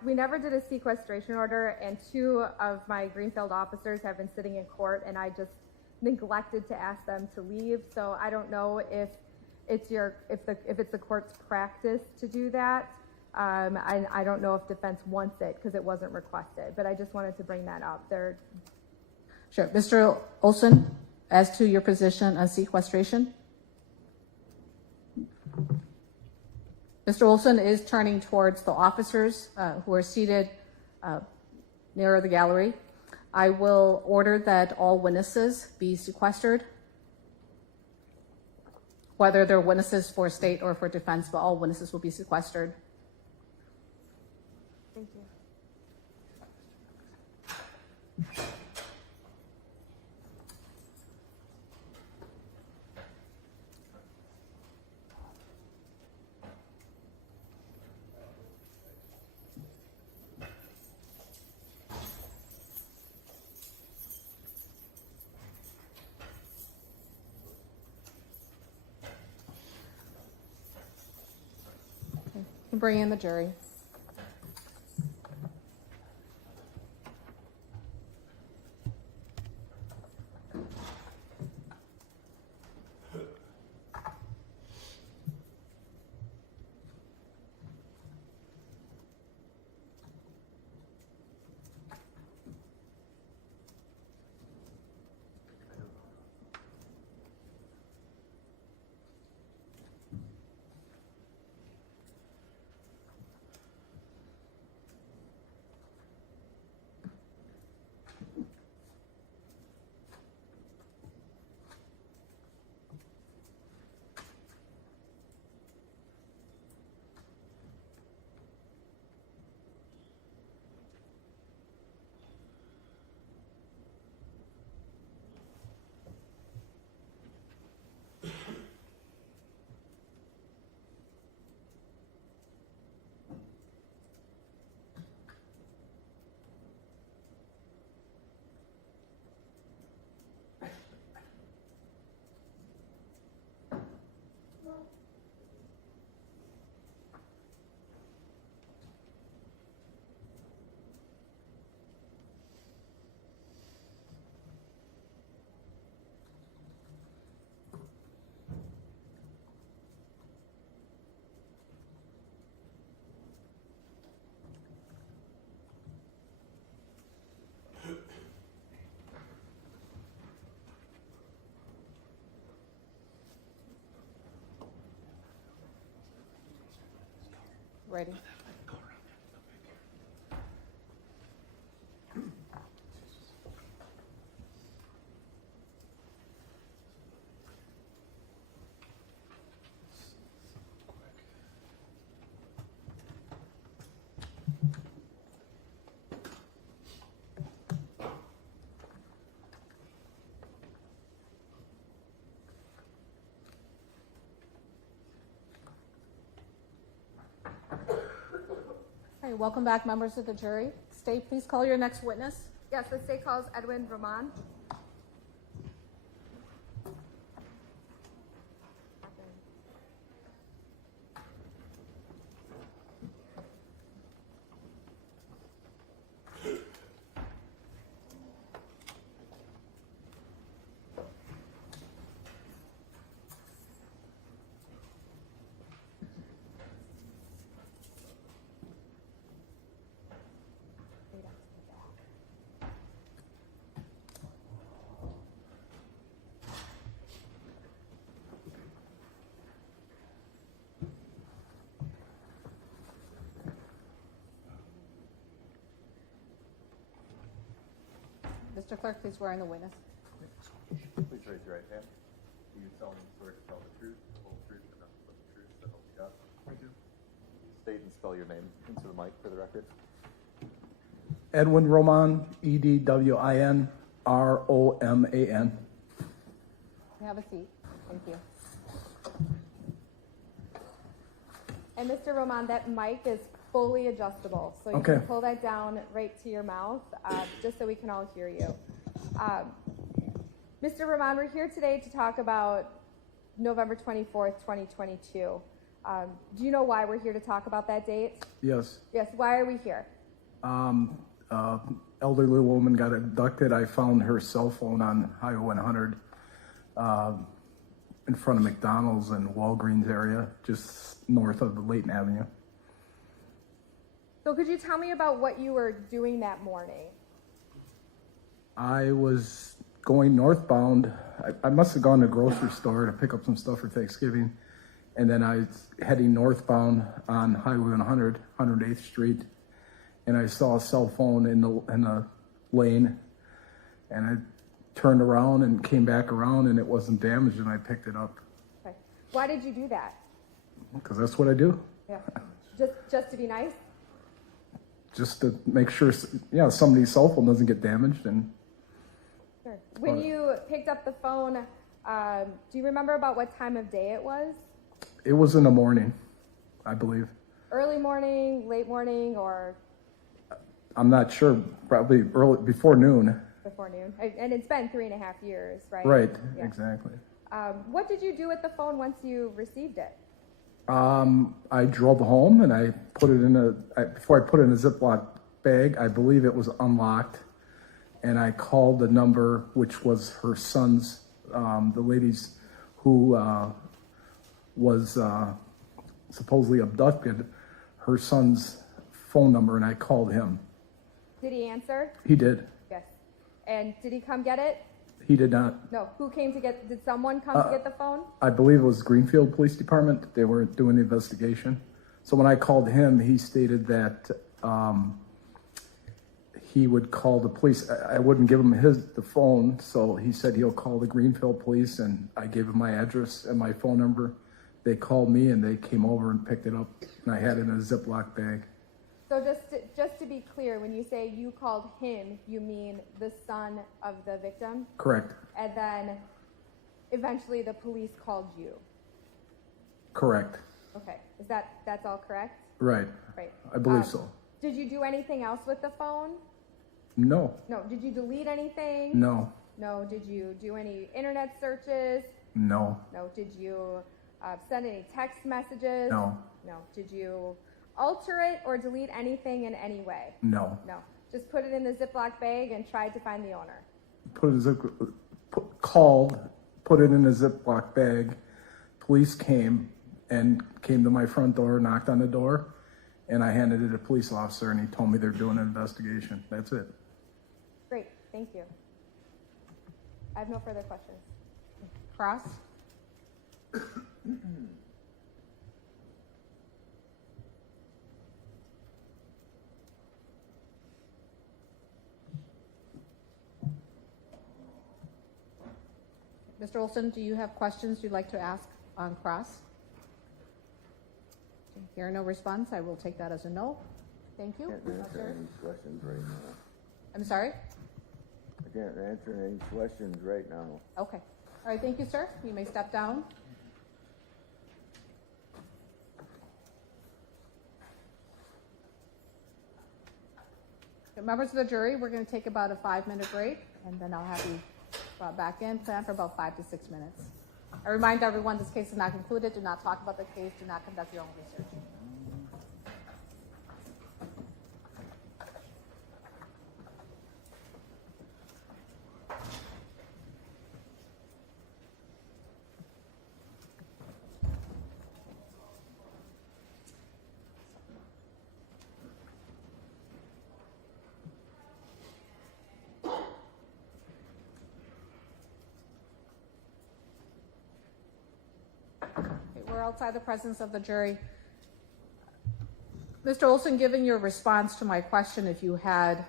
We never did a sequestration order, and two of my Greenfield officers have been sitting in court, and I just neglected to ask them to leave. So I don't know if it's the court's practice to do that. I don't know if defense wants it because it wasn't requested, but I just wanted to bring that up. Sure. Mr. Olson, as to your position on sequestration? Mr. Olson is turning towards the officers who are seated near the gallery. I will order that all witnesses be sequestered, whether they're witnesses for state or for defense, but all witnesses will be sequestered. Thank you. Bring in the jury. ready. Okay, welcome back, members of the jury. State, please call your next witness. Yes, the state calls Edwin Roman. Mr. Clerk, please swear in the witness. Please raise your right hand. Do you solemnly swear to tell the truth, the whole truth, and nothing but the truth, so help you God? I do. State and spell your name into the mic for the record. Edwin Roman, Edwin Roman. Have a seat. Thank you. And Mr. Roman, that mic is fully adjustable, so you Okay. can pull that down right to your mouth, just so we can all hear you. Mr. Roman, we're here today to talk about November 24th, 2022. Do you know why we're here to talk about that date? Yes. Yes, why are we here? Elderly woman got abducted. I found her cell phone on Highway 100 in front of McDonald's and Walgreens area, just north of the Layton Avenue. So could you tell me about what you were doing that morning? I was going northbound. I must have gone to a grocery store to pick up some stuff for Thanksgiving. And then I was heading northbound on Highway 100, 108th Street. And I saw a cell phone in the lane. And I turned around and came back around and it wasn't damaged and I picked it up. Okay. Why did you do that? Because that's what I do. Yeah. Just to be nice? Just to make sure, somebody's cell phone doesn't get damaged. And Sure. When you picked up the phone, do you remember about what time of day it was? it was in the morning, I believe. Early morning, late morning, or I'm not sure, probably early, before noon. before noon? And it's been 3.5 years, right? Right, Yeah. exactly. What did you do with the phone once you received it? I drove home and I put it before I put it in a Ziploc bag, I believe it was unlocked. And I called the number, which was her son's, the lady's who was supposedly abducted, her son's phone number, and I called him. Did he answer? He did. Yes. And did he come get it? He did not. No. Who came to get, did someone come to get the phone? I believe it was Greenfield Police Department. They were doing the investigation. So when I called him, he stated that he would call the police. I wouldn't give him the phone, so he said he'll call the Greenfield Police, and I gave him my address and my phone number. They called me, and they came over and picked it up, and I had it in a Ziploc bag. So just to be clear, when you say you called him, you mean the son of the victim? Correct. And then eventually the police called you? Correct. Okay. That's all correct? Right. Right. I believe so. Did you do anything else with the phone? No. No. Did you delete anything? No. No. Did you do any internet searches? No. No. Did you send any text messages? No. No. Did you alter it or delete anything in any way? No. No. Just put it in the Ziploc bag and tried to find the owner. Called, put it in a Ziploc bag. Police came to my front door, knocked on the door, and I handed it to a police officer, and he told me they're doing an investigation. That's it. Great. Thank you. I have no further questions. Cross? Mr. Olson, do you have questions you'd like to ask on cross? Okay, hear no response, I will take that as a no. Thank you. Can't answer Sir? any questions right now. I'm sorry? I can't answer any questions right now. Okay. All right, thank you, sir. You may step down. Okay, members of the jury, we're going to take about a 5-minute break, and then I'll have you brought back in. Plan for about 5 to 6 minutes. I remind everyone this case is not concluded. Do not talk about the case. Do not conduct your own research. We're outside the presence of the jury. Mr. Olson, given your response to my question, if you had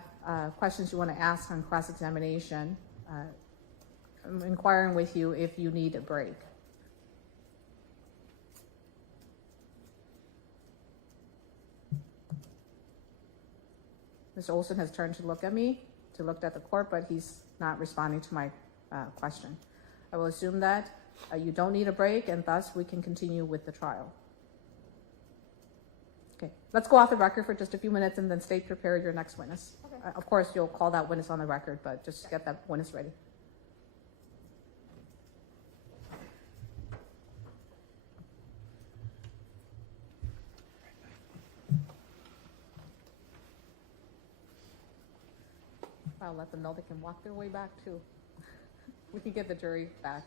questions you want to ask on cross-examination, I'm inquiring with you if you need a break. Mr. Olson has turned to look at me, to look at the court, but he's not responding to my question. I will assume that you don't need a break, and thus we can continue with the trial. Okay, let's go off the record for just a few minutes and then state prepared your next witness. Okay. Of course, you'll call that witness on the record, but just get that witness ready. I'll let them know they can walk their way back too. We can get the jury back.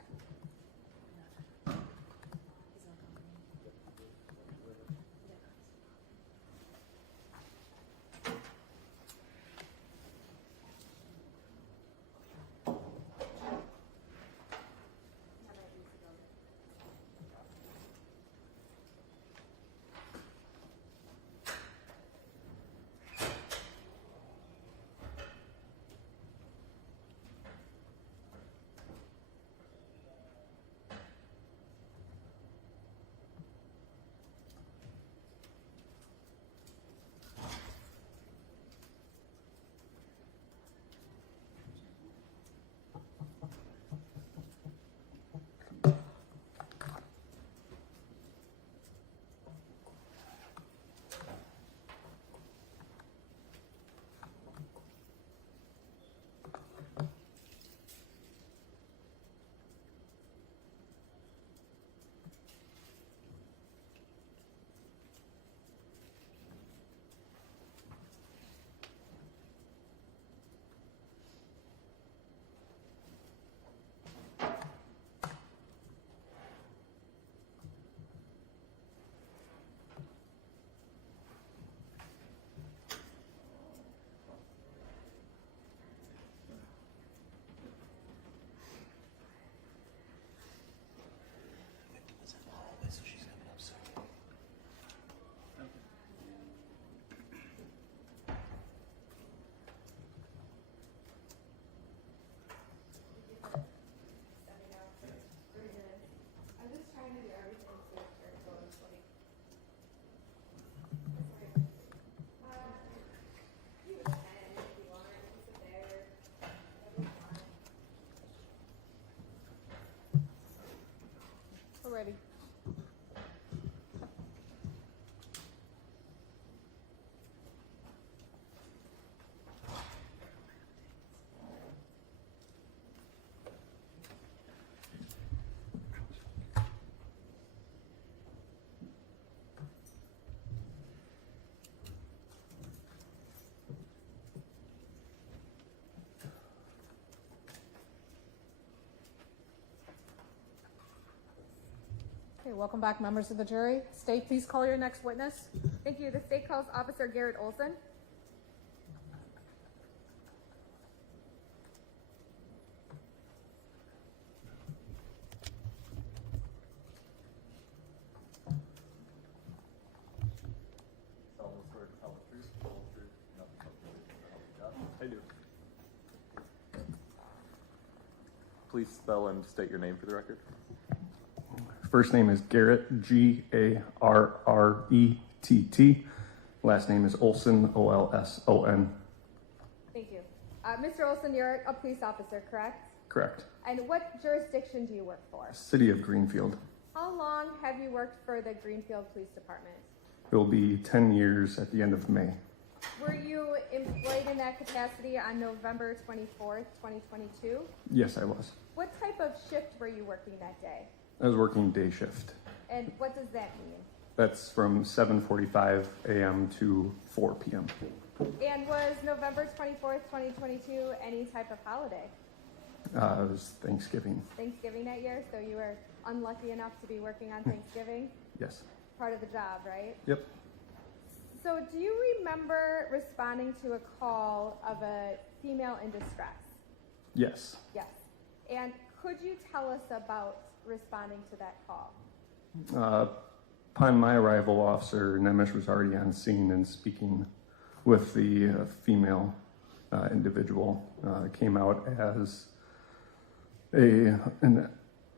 So she's coming up soon. I'm just trying to do everything so it goes like. You can if you want, you can sit there. We're ready. Okay, welcome back, members of the jury. State, please call your next witness. Thank you. The state calls Officer Garrett Olson. Solemnly swear to tell the truth, the whole truth, and nothing but the truth, so help you God. I do. please spell and state your name for the record? First name is Garrett, Garrett. Last name is Olson, Olson. Thank you. Mr. Olson, you're a police officer, correct? Correct. And what jurisdiction do you work for? City of Greenfield. How long have you worked for the Greenfield Police Department? It will be 10 years at the end of May. Were you employed in that capacity on November 24th, 2022? Yes, I was. What type of shift were you working that day? I was working day shift. And what does that mean? That's from 7:45 a.m. to 4 p.m. And was November 24th, 2022 any type of holiday? It was Thanksgiving. Thanksgiving that year, so you were unlucky enough to be working on Thanksgiving? Yes. Part of the job, right? Yep. So do you remember responding to a call of a female in distress? Yes. Yes. And could you tell us about responding to that call? Upon my arrival, Officer Nemish was already on scene and speaking with the female individual. Came out as an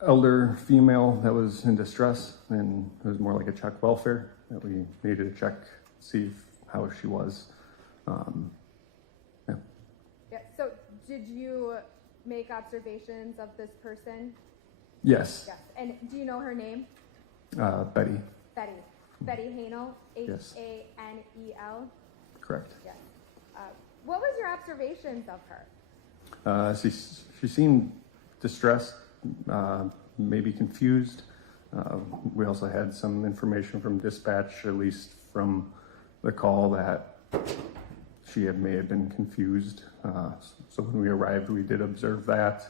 elder female that was in distress, and it was more like a check welfare that we needed to check, see how she was. Yeah. Yeah. So did you make observations of this person? Yes. Yes. And do you know her name? Betty. Betty. Betty Hanel. Yes. Hanel. Correct. Yes. What was your observations of her? She seemed distressed, maybe confused. We also had some information from dispatch, at least from the call, that she may have been confused. So when we arrived, we did observe that.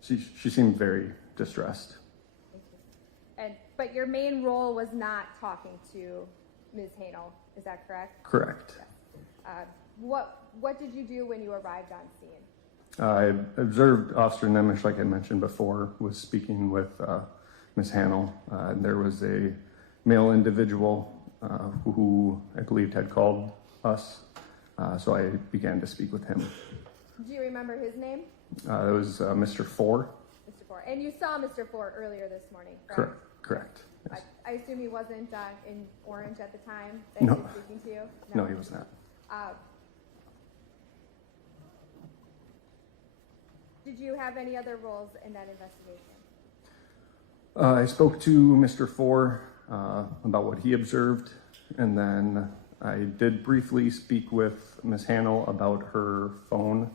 She seemed very distressed. Thank you. But your main role was not talking to Ms. Hanel, is that correct? Correct. Yes. What did you do when you arrived on scene? I observed Officer Nemish, like I mentioned before, was speaking with Ms. Hanel. There was a male individual who I believed had called us, so I began to speak with him. Do you remember his name? It was Mr. Four. Mr. Four. And you saw Mr. Four earlier this morning, correct? Correct. Yes. I assume he wasn't in orange at the time that No. he was speaking to you? No, he was not. Did you have any other roles in that investigation? I spoke to Mr. Four about what he observed, and then I did briefly speak with Ms. Hanel about her phone.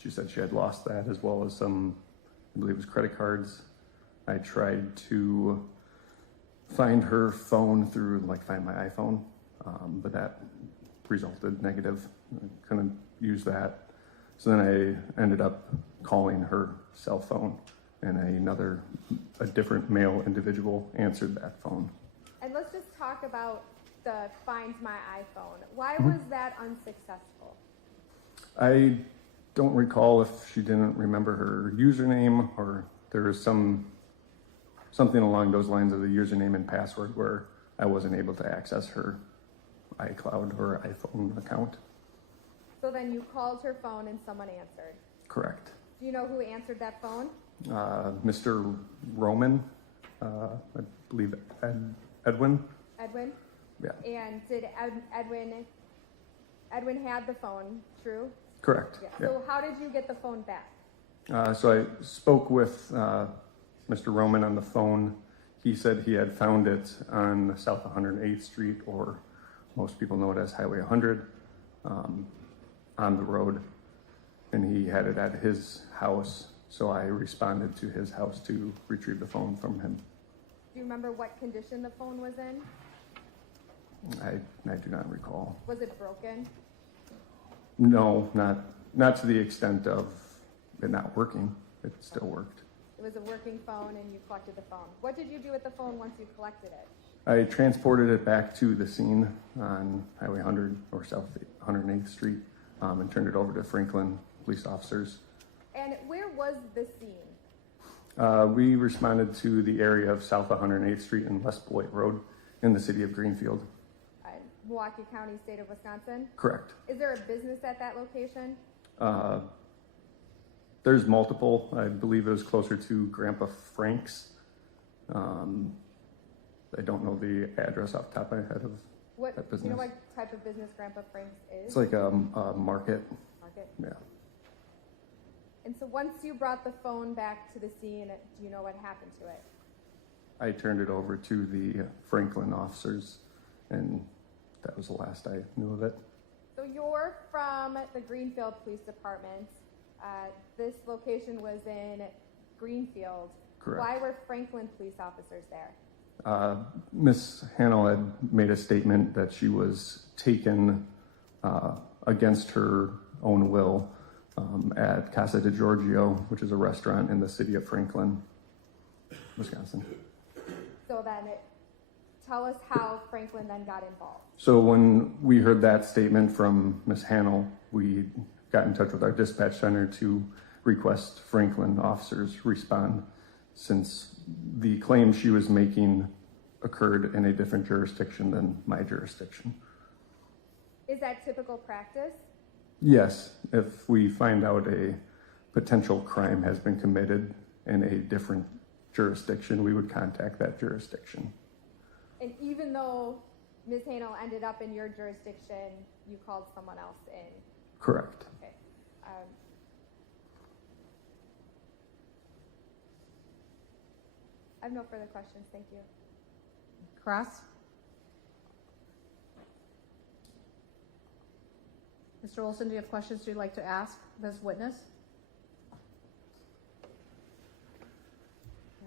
She said she had lost that, as well as some, I believe it was credit cards. I tried to find her phone through, Find My iPhone, but that resulted negative. I couldn't use that. So then I ended up calling her cell phone, and a different male individual answered that phone. And let's just talk about the Find My iPhone. Why was that unsuccessful? I don't recall if she didn't remember her username, or there was something along those lines of the username and password where I wasn't able to access her iCloud or iPhone account. So then you called her phone and someone answered. Correct. Do you know who answered that phone? Mr. Roman, I believe Edwin. Edwin? Yeah. And did Edwin had the phone, true? Correct. Yeah. Yeah. So how did you get the phone back? So I spoke with Mr. Roman on the phone. He said he had found it on South 108th Street, or most people know it as Highway 100, on the road, and he had it at his house. So I responded to his house to retrieve the phone from him. Do you remember what condition the phone was in? I do not recall. Was it broken? No, not to the extent of it not working. It still worked. It was a working phone and you collected the phone. What did you do with the phone once you collected it? I transported it back to the scene on Highway 100 or South 108th Street, and turned it over to Franklin police officers. And where was the scene? We responded to the area of South 108th Street and West Beloit Road in the city of Greenfield. Milwaukee County, state of Wisconsin? Correct. Is there a business at that location? There's multiple. I believe it was closer to Grandpa Frank's. I don't know the address off the top of my head of that business. Do you know what type of business Grandpa Frank's is? It's like a market. Market? Yeah. And so once you brought the phone back to the scene, do you know what happened to it? I turned it over to the Franklin officers, and that was the last I knew of it. So you're from the Greenfield Police Department. This location was in Greenfield. Correct. Why were Franklin police officers there? Miss Hannell had made a statement that she was taken against her own will at Casa de Giorgio, which is a restaurant in the city of Franklin, Wisconsin. So then tell us how Franklin then got involved. So when we heard that statement from Miss Hannell, we got in touch with our dispatch center to request Franklin officers respond, since the claim she was making occurred in a different jurisdiction than my jurisdiction. Is that typical practice? Yes, if we find out a potential crime has been committed in a different jurisdiction, we would contact that jurisdiction. And even though Ms. Hannell ended up in your jurisdiction, you called someone else in? Correct. Okay. I have no further questions. Thank you. Cross? Mr. Olson, do you have questions you'd like to ask this witness?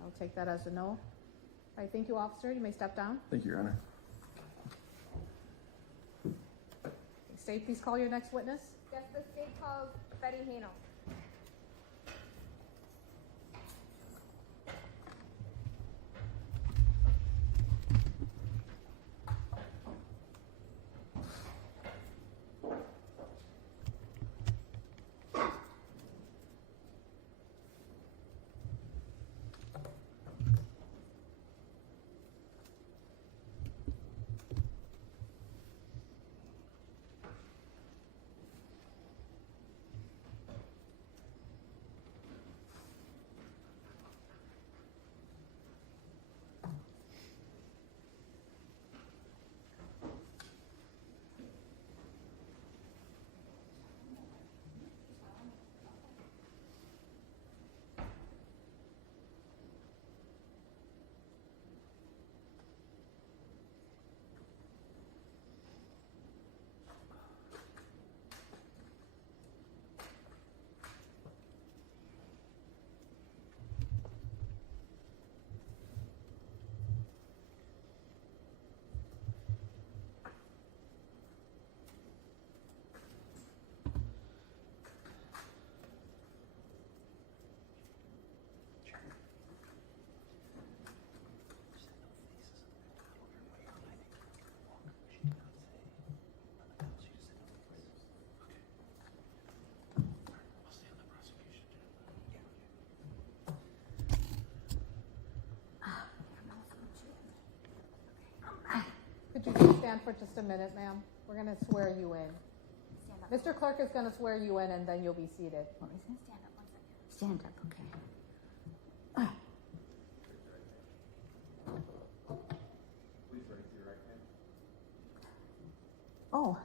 I'll take that as a no. All right, thank you, officer. You may step down. Thank you, Your Honor. State, please call your next witness. Yes, the state calls Betty Hannell. Could you just stand for just a minute, ma'am? We're going to swear you in. Mr. Clerk is going to swear you in, and then you'll be seated. Stand up 1 second. Stand up, okay. Please raise your right hand. Oh,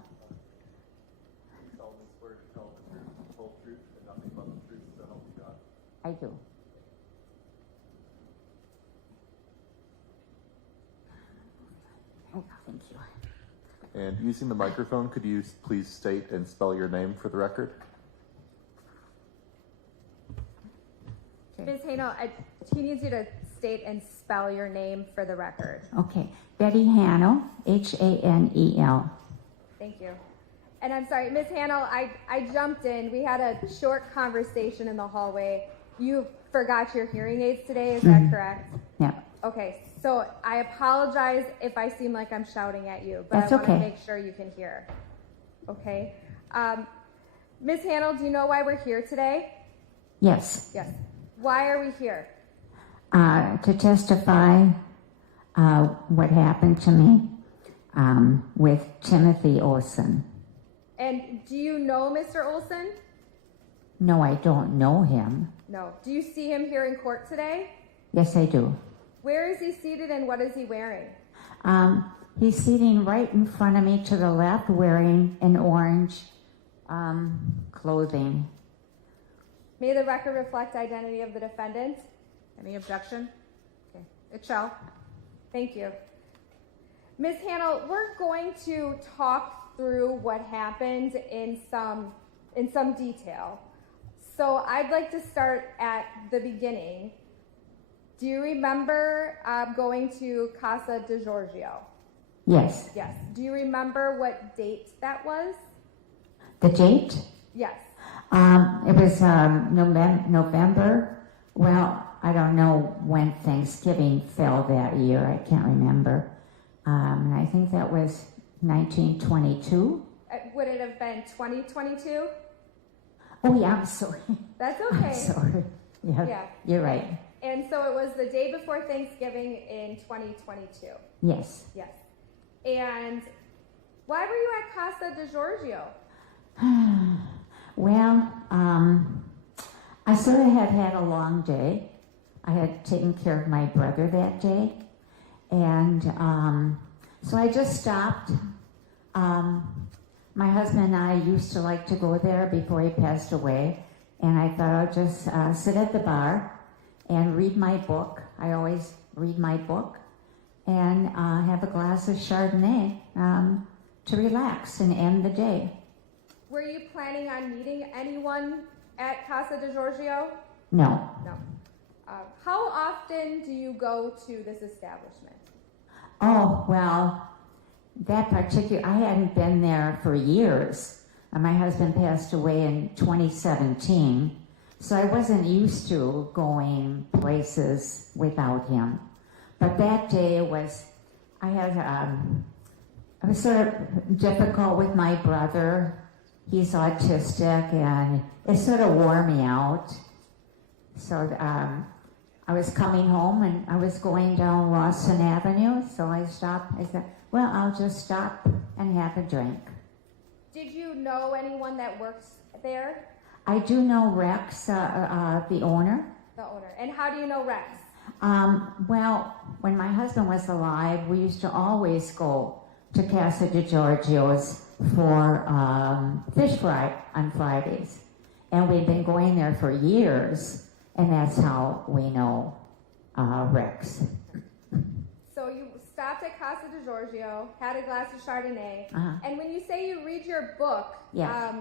You solemnly swear to tell the truth, the whole truth, and nothing but the truth, so help you God. I do. Thank you. And using the microphone, could you please state and spell your name for the record? Ms. Hannell, she needs you to state and spell your name for the record. Okay. Betty Hannell, Hanel. Thank you. And I'm sorry, Ms. Hannell, I jumped in. We had a short conversation in the hallway. You forgot your hearing aids today, is that correct? Yeah. Okay, so I apologize if I seem like I'm shouting at you, but That's I want to okay. make sure you can hear. Okay? Ms. Hannell, do you know why we're here today? Yes. Yes. Why are we here? To testify what happened to me with Timothy Olson. And do you know Mr. Olson? No, I don't know him. No. Do you see him here in court today? Yes, I do. Where is he seated and what is he wearing? He's sitting right in front of me to the left, wearing an orange clothing. May the record reflect identity of the defendant. Any objection? Okay, it shall. Thank you. Ms. Hannell, we're going to talk through what happened in some detail. So I'd like to start at the beginning. Do you remember going to Casa de Giorgio? Yes. Yes. Do you remember what date that was? The date? Yes. It was November. Well, I don't know when Thanksgiving fell that year. I can't remember. And I think that was 1922. Would it have been 2022? Oh, yeah, I'm sorry. That's okay. I'm sorry. Yeah, you're right. And so it was the day before Thanksgiving in 2022. Yes. Yes. And why were you at Casa de Giorgio? Well, I sort of had a long day. I had taken care of my brother that day. And so I just stopped. My husband and I used to like to go there before he passed away. And I thought I'll just sit at the bar and read my book. I always read my book. And have a glass of Chardonnay to relax and end the day. Were you planning on meeting anyone at Casa de Giorgio? No. No. How often do you go to this establishment? Oh, well, that particular, I hadn't been there for years. My husband passed away in 2017, so I wasn't used to going places without him. But that day it was sort of difficult with my brother. He's autistic, and it sort of wore me out. So I was coming home, and I was going down Lawson Avenue, so I stopped. I said, well, I'll just stop and have a drink. Did you know anyone that works there? I do know Rex, the owner. The owner. And how do you know Rex? Well, when my husband was alive, we used to always go to Casa de Giorgio's for fish fry on Fridays. And we've been going there for years, and that's how we know Rex. So you stopped at Casa de Giorgio, had a glass of Chardonnay, and when you say you read your book, Yes.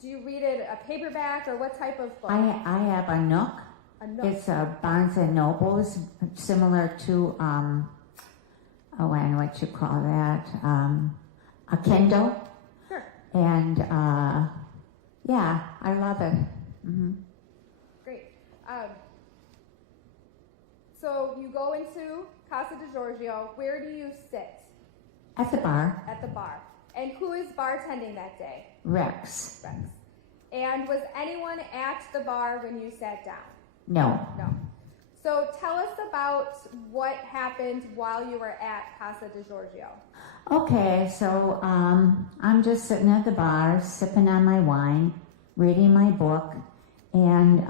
Do you read it a paperback or what type of book? I have a Nook. A Nook. It's a Barnes and Nobles, similar to what you call that, a Kindle. Sure. And yeah, I love it. Mm-hmm. Great. So you go into Casa de Giorgio. Where do you sit? At the bar. At the bar. And who is bartending that day? Rex. Rex. And was anyone at the bar when you sat down? No. No. So tell us about what happened while you were at Casa de Giorgio. Okay, so I'm just sitting at the bar, sipping on my wine, reading my book, and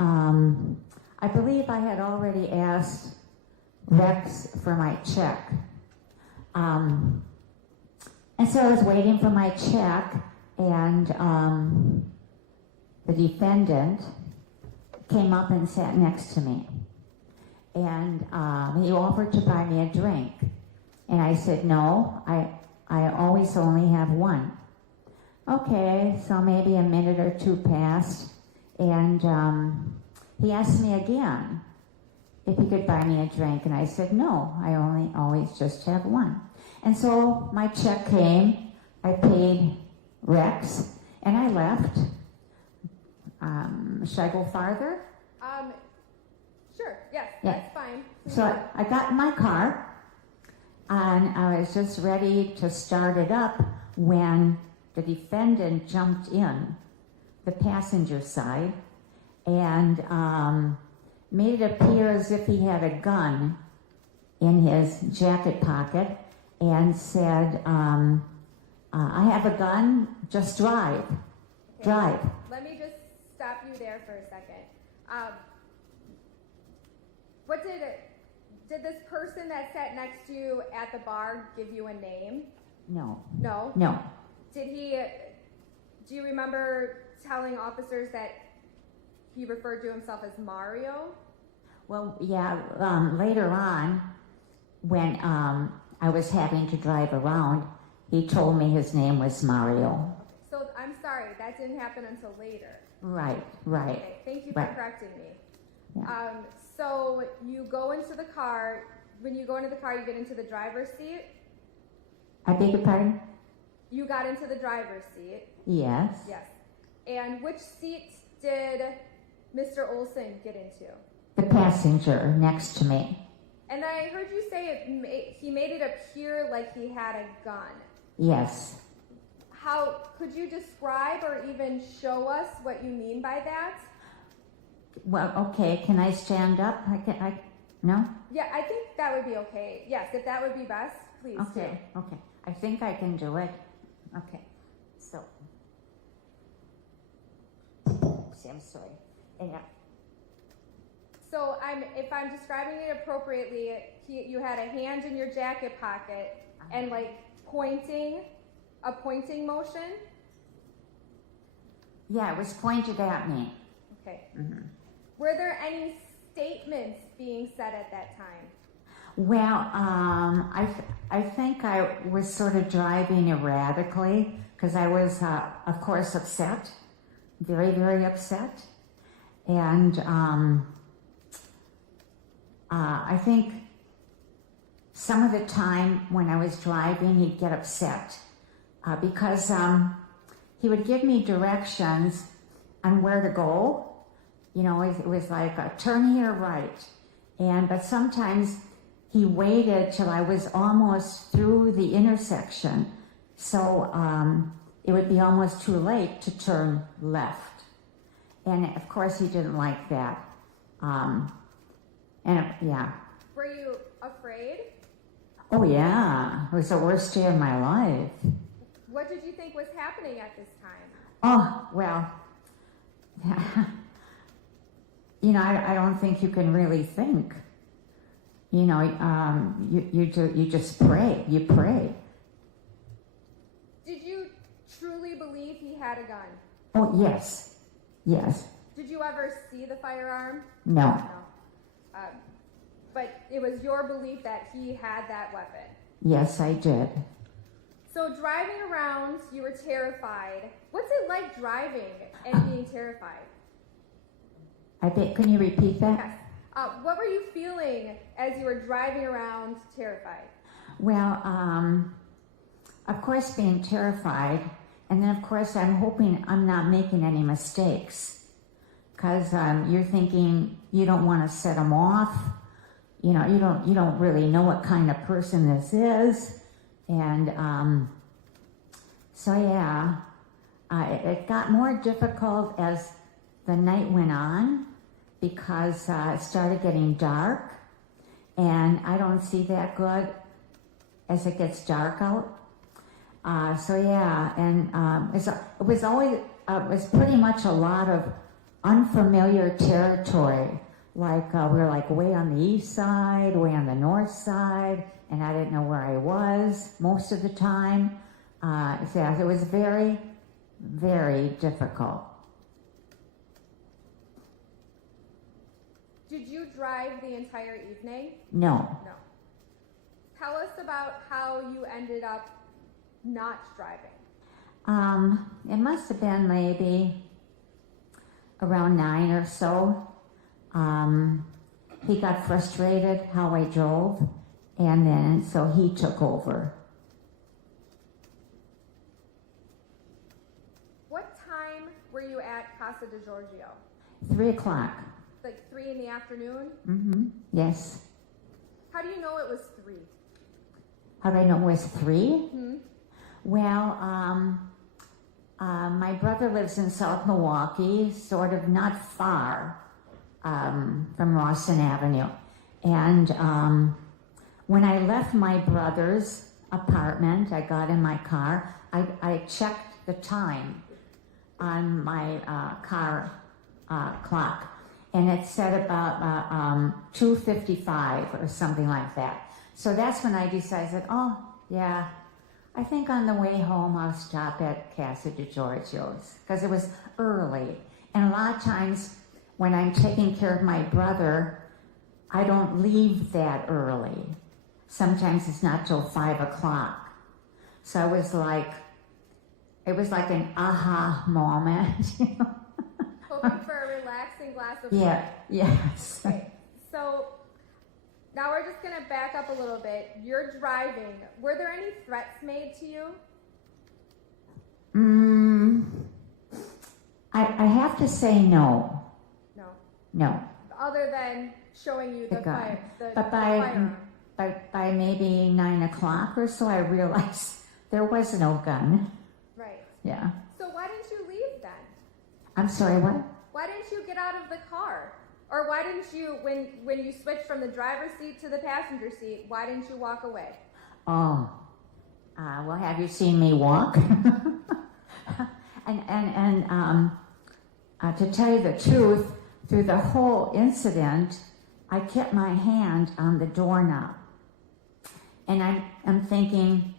I believe I had already asked Rex for my check. And so I was waiting for my check, and the defendant came up and sat next to me. And he offered to buy me a drink. And I said, no, I always only have one. Okay, so maybe a minute or two passed, and he asked me again if he could buy me a drink, and I said, no, I always just have one. And so my check came, I paid Rex, and I left. Should I go farther? Sure, yes, Yeah. that's fine. So I got in my car, and I was just ready to start it up when the defendant jumped in the passenger side and made it appear as if he had a gun in his jacket pocket and said, I have a gun, just drive. Okay. Drive. Let me just stop you there for a second. Did this person that sat next to you at the bar give you a name? No. No? No. Do you remember telling officers that he referred to himself as Mario? Well, yeah, later on, when I was having to drive around, he told me his name was Mario. So I'm sorry, that didn't happen until later. Right. Okay, thank you for Right. correcting me. Yeah. So you go into the car. When you go into the car, you get into the driver's seat. I beg your pardon? You got into the driver's seat. Yes. Yes. And which seat did Mr. Olson get into? The passenger next to me. And I heard you say he made it appear like he had a gun. Yes. How could you describe or even show us what you mean by that? Well, okay, can I stand up? No? Yeah, I think that would be okay. Yes, if that would be best, please Okay, okay. I think I can do it. Okay, so. See, I'm sorry. Yeah. So if I'm describing it appropriately, you had a hand in your jacket pocket and like a pointing motion? Yeah, it was pointed at me. Okay. Mm-hmm. Were there any statements being said at that time? Well, I think I was sort of driving erratically because I was, of course, upset, very, very upset. And I think some of the time when I was driving, he'd get upset because he would give me directions on where to go. You know, it was like a turn here right. But sometimes he waited till I was almost through the intersection. So it would be almost too late to turn left. And of course he didn't like that. Yeah. Were you afraid? Oh yeah, it was the worst day of my life. What did you think was happening at this time? Oh, well, you know, I don't think you can really think. You know, you just pray. You pray. Did you truly believe he had a gun? Oh, yes. Yes. Did you ever see the firearm? No. But it was your belief that he had that weapon? Yes, I did. So driving around, you were terrified. What's it like driving and being terrified? Can you repeat that? Yes. What were you feeling as you were driving around terrified? Well, of course being terrified, and then of course I'm hoping I'm not making any mistakes, because you're thinking you don't want to set them off. You know, you don't really know what kind of person this is, and so yeah, it got more difficult as the night went on, because it started getting dark, and I don't see that good as it gets dark out. So yeah, and it was pretty much a lot of unfamiliar territory. Like we were like way on the east side, way on the north side, and I didn't know where I was most of the time. So yeah, it was very, very difficult. Did you drive the entire evening? No. No. Tell us about how you ended up not driving. It must have been maybe around 9 or so. He got frustrated how I drove, and then so he took over. What time were you at Casa de Giorgio? 3 o'clock. Like 3 in the afternoon? Mm-hmm. Yes. How do you know it was 3? How do I know it was 3? Mm-hmm. Well, my brother lives in South Milwaukee, sort of not far from Rawson Avenue. And when I left my brother's apartment, I got in my car, I checked the time on my car clock, and it said about 2:55 or something like that. So that's when I decided, oh yeah, I think on the way home I'll stop at Casa de Giorgio's because it was early. And a lot of times when I'm taking care of my brother, I don't leave that early. Sometimes it's not till 5 o'clock. So it was like an aha moment. Hoping for a relaxing glass of Yeah, yes. Okay, so now we're just going to back up a little bit. You're driving. Were there any threats made to you? I have to say no. No. No. Other than showing you the gun. the firearm. By maybe 9 o'clock or so, I realized there was no gun. Right. Yeah. So why didn't you leave then? I'm sorry, what? Why didn't you get out of the car? Or why didn't you, when you switched from the driver's seat to the passenger seat, why didn't you walk away? Oh, well, have you seen me walk? and to tell you the truth, through the whole incident, I kept my hand on the doorknob. And I'm thinking,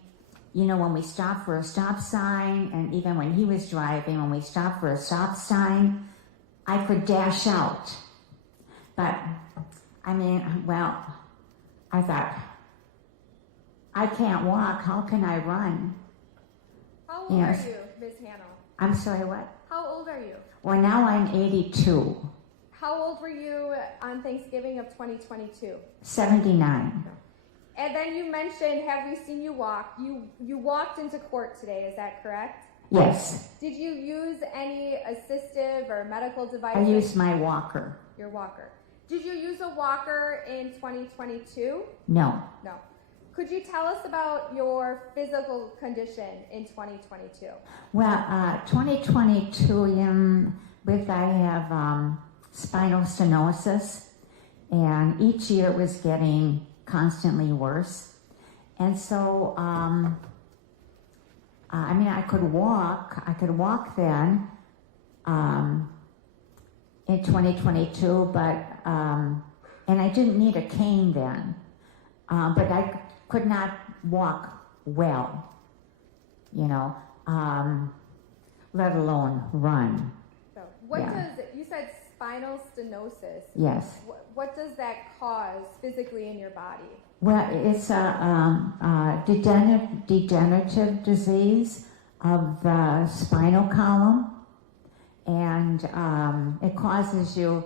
you know, when we stopped for a stop sign, and even when he was driving, when we stopped for a stop sign, I could dash out. But, I mean, well, I thought, I can't walk, how can I run? How old are you, Ms. Hannell? I'm sorry, what? How old are you? Well, now I'm 82. How old were you on Thanksgiving of 2022? 79. And then you mentioned, have we seen you walk? You walked into court today, is that correct? Yes. Did you use any assistive or medical I devices? used my walker. Your walker. Did you use a walker in 2022? No. No. Could you tell us about your physical condition in 2022? Well, 2022, I have spinal stenosis, and each year it was getting constantly worse. And so, I mean, I could walk then in 2022, but, and I didn't need a cane then, but I could not walk well, you know, let alone run. So what Yeah. you said spinal stenosis. Yes. What does that cause physically in your body? Well, it's a degenerative disease of the spinal column, and it causes you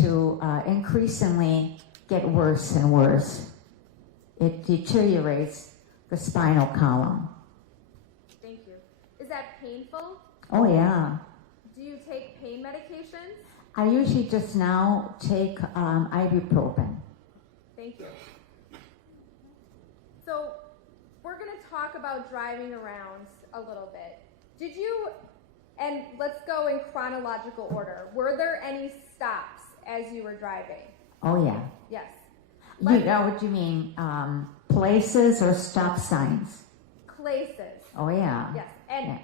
to increasingly get worse and worse. It deteriorates the spinal column. Thank you. Is that painful? Oh, yeah. Do you take pain medications? I usually just now take ibuprofen. Thank you. So we're going to talk about driving around a little bit. Did you, and let's go in chronological order, were there any stops as you were driving? Oh, yeah. Yes. You know what you mean, places or stop signs? Places. Oh, yeah. Yes. And yeah.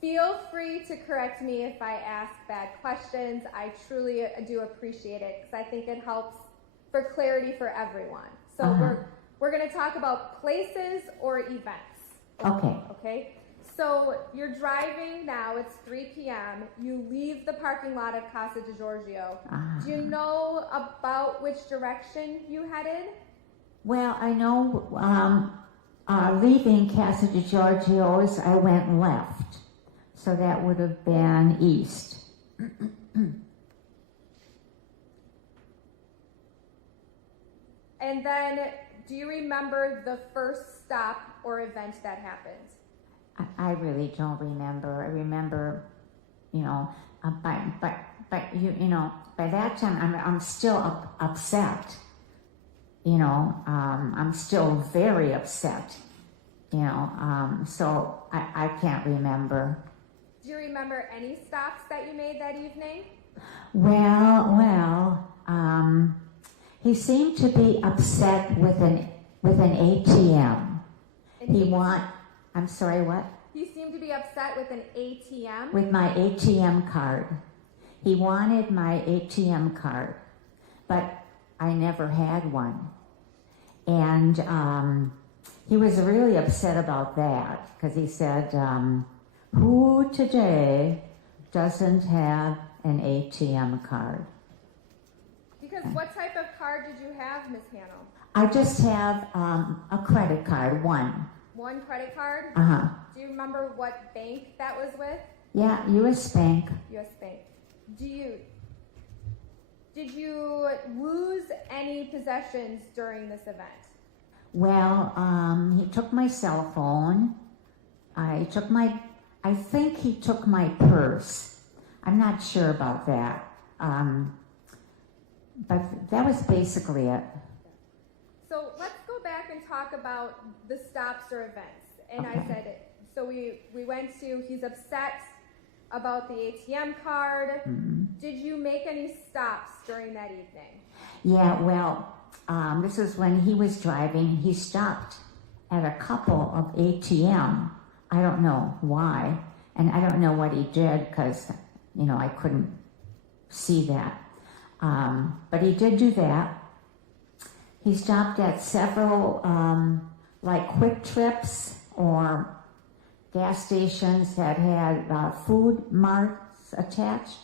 Feel free to correct me if I ask bad questions. I truly do appreciate it because I think it helps for clarity for everyone. So we're going to talk about places or events. Okay. Okay. So you're driving now. It's 3 p.m. You leave the parking lot of Casa de Giorgio. Do you know about which direction you headed? Well, I know leaving Casa de Giorgio's, I went left. So that would have been east. And then, do you remember the first stop or event that happened? I really don't remember. I remember, you know, but you know, by that time I'm still upset. You know, I'm still very upset. You know, so I can't remember. Do you remember any stops that you made that evening? Well, he seemed to be upset with an ATM. I'm sorry, what? He seemed to be upset with an ATM? With my ATM card. He wanted my ATM card, but I never had one. And he was really upset about that because he said, who today doesn't have an ATM card? Because what type of card did you have, Ms. Hannell? I just have a credit card, one. One credit card? Uh-huh. Do you remember what bank that was with? Yeah, U.S. Bank. U.S. Bank. Did you lose any possessions during this event? Well, he took my cell phone. I think he took my purse. I'm not sure about that. But that was basically it. So let's go back and talk about the stops or events. And Okay. I said it. So we went to, he's upset about the ATM card. Mm-hmm. Did you make any stops during that evening? Yeah, well, this is when he was driving. He stopped at a couple of ATM. I don't know why. And I don't know what he did because, I couldn't see that. But he did do that. He stopped at several, like Quick Trips or gas stations that had food marts attached.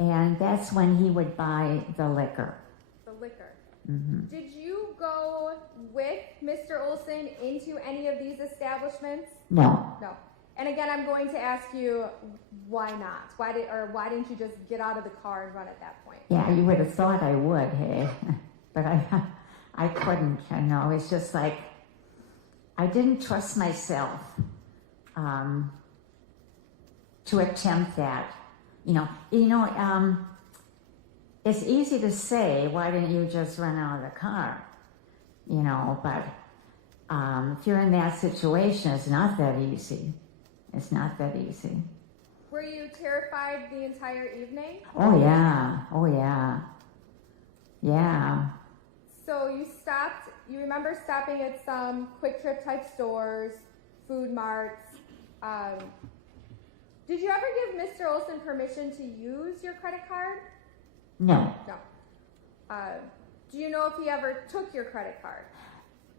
And that's when he would buy the liquor. The liquor. Mm-hmm. Did you go with Mr. Olson into any of these establishments? No. No. And again, I'm going to ask you, why not? Why didn't you just get out of the car and run at that point? Yeah, you would have thought I would, hey? But I couldn't, It's just like, I didn't trust myself to attempt that. It's easy to say, why didn't you just run out of the car? But if you're in that situation, it's not that easy. It's not that easy. Were you terrified the entire evening? Oh, yeah. Oh, yeah. Yeah. So you remember stopping at some Quick Trip type stores, food marts. Did you ever give Mr. Olson permission to use your credit card? No. No. Do you know if he ever took your credit card?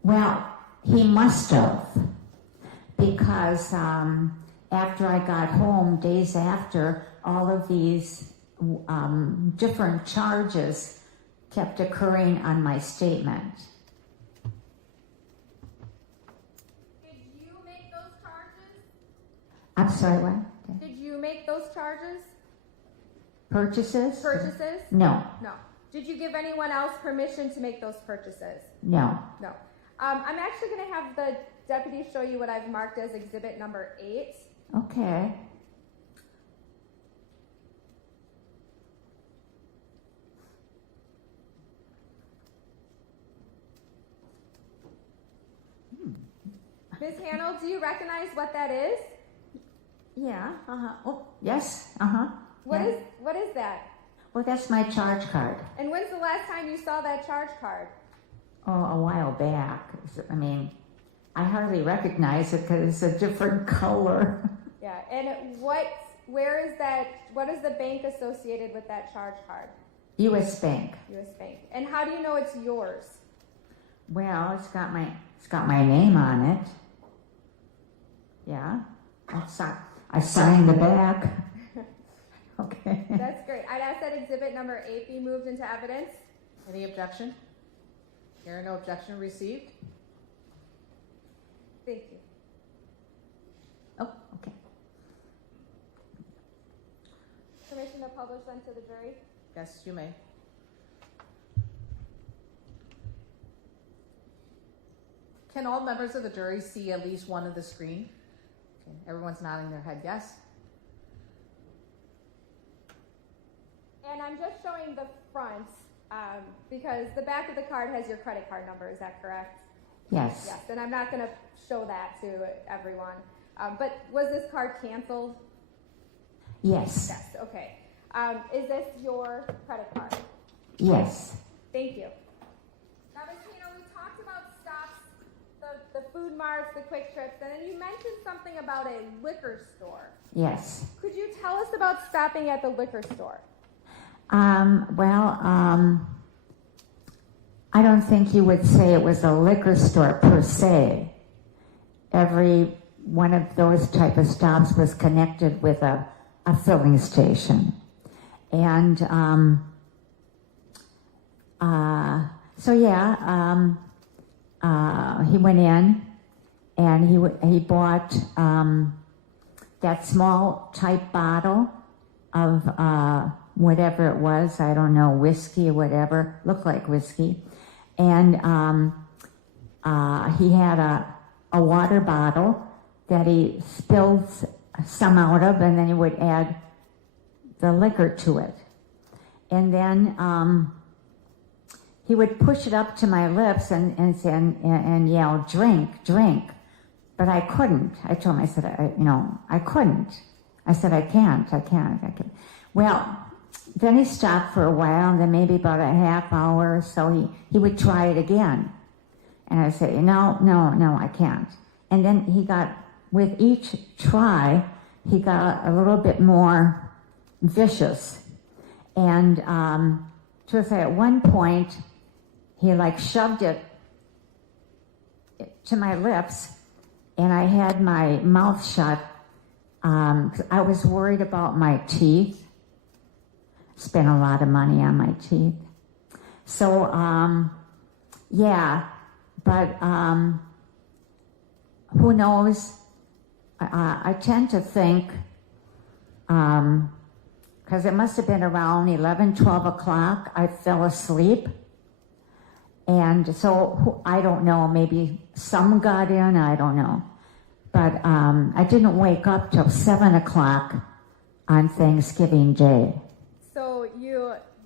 Well, he must have, because after I got home, days after, all of these different charges kept occurring on my statement. Did you make those charges? I'm sorry, what? Did you make those charges? Purchases? Purchases? No. No. Did you give anyone else permission to make those purchases? No. No. I'm actually going to have the deputy show you what I've marked as exhibit number 8. Okay. Ms. Hannell, do you recognize what that is? Yeah. Uh-huh. Oh, yes. Uh-huh. What is that? Well, that's my charge card. And when's the last time you saw that charge card? Oh, a while back. I hardly recognize it because it's a different color. Yeah, and what is the bank associated with that charge card? U.S. Bank. U.S. Bank. And how do you know it's yours? Well, it's got my name on it. Yeah. I signed the back. Okay. That's great. I'd ask that exhibit number 8 be moved into evidence. Any objection? Hearing no objection received. Thank you. Oh, okay. Permission to publish then to the jury? Yes, you may. Can all members of the jury see at least one of the screen? Okay. Everyone's nodding their head yes. And I'm just showing the front because the back of the card has your credit card number. Is that correct? Yes. Yes. And I'm not going to show that to everyone. But was this card canceled? Yes. Yes. Okay. Is this your credit card? Yes. Thank you. Now, Ms. Hannah, we talked about stops, the food marts, the quick trips, and then you mentioned something about a liquor store. Yes. Could you tell us about stopping at the liquor store? I don't think you would say it was a liquor store per se. Every one of those type of stops was connected with a filling station. And he went in and he bought that small type bottle of whatever it was, I don't know, whiskey or whatever, looked like whiskey. And he had a water bottle that he spilled some out of, and then he would add the liquor to it. And then he would push it up to my lips and yell, drink, drink. But I couldn't. I told him, I said, I couldn't. I said, I can't. Well, then he stopped for a while, and then maybe about a half hour or so, he would try it again. And I said, no, I can't. And then he got, with each try, he got a little bit more vicious. And to say at one point, he like shoved it to my lips, and I had my mouth shut. I was worried about my teeth. Spent a lot of money on my teeth. So, but who knows? I tend to think, because it must have been around 11, 12 o'clock, I fell asleep. And so, I don't know, maybe some got in, I don't know. But I didn't wake up till 7 o'clock on Thanksgiving Day. So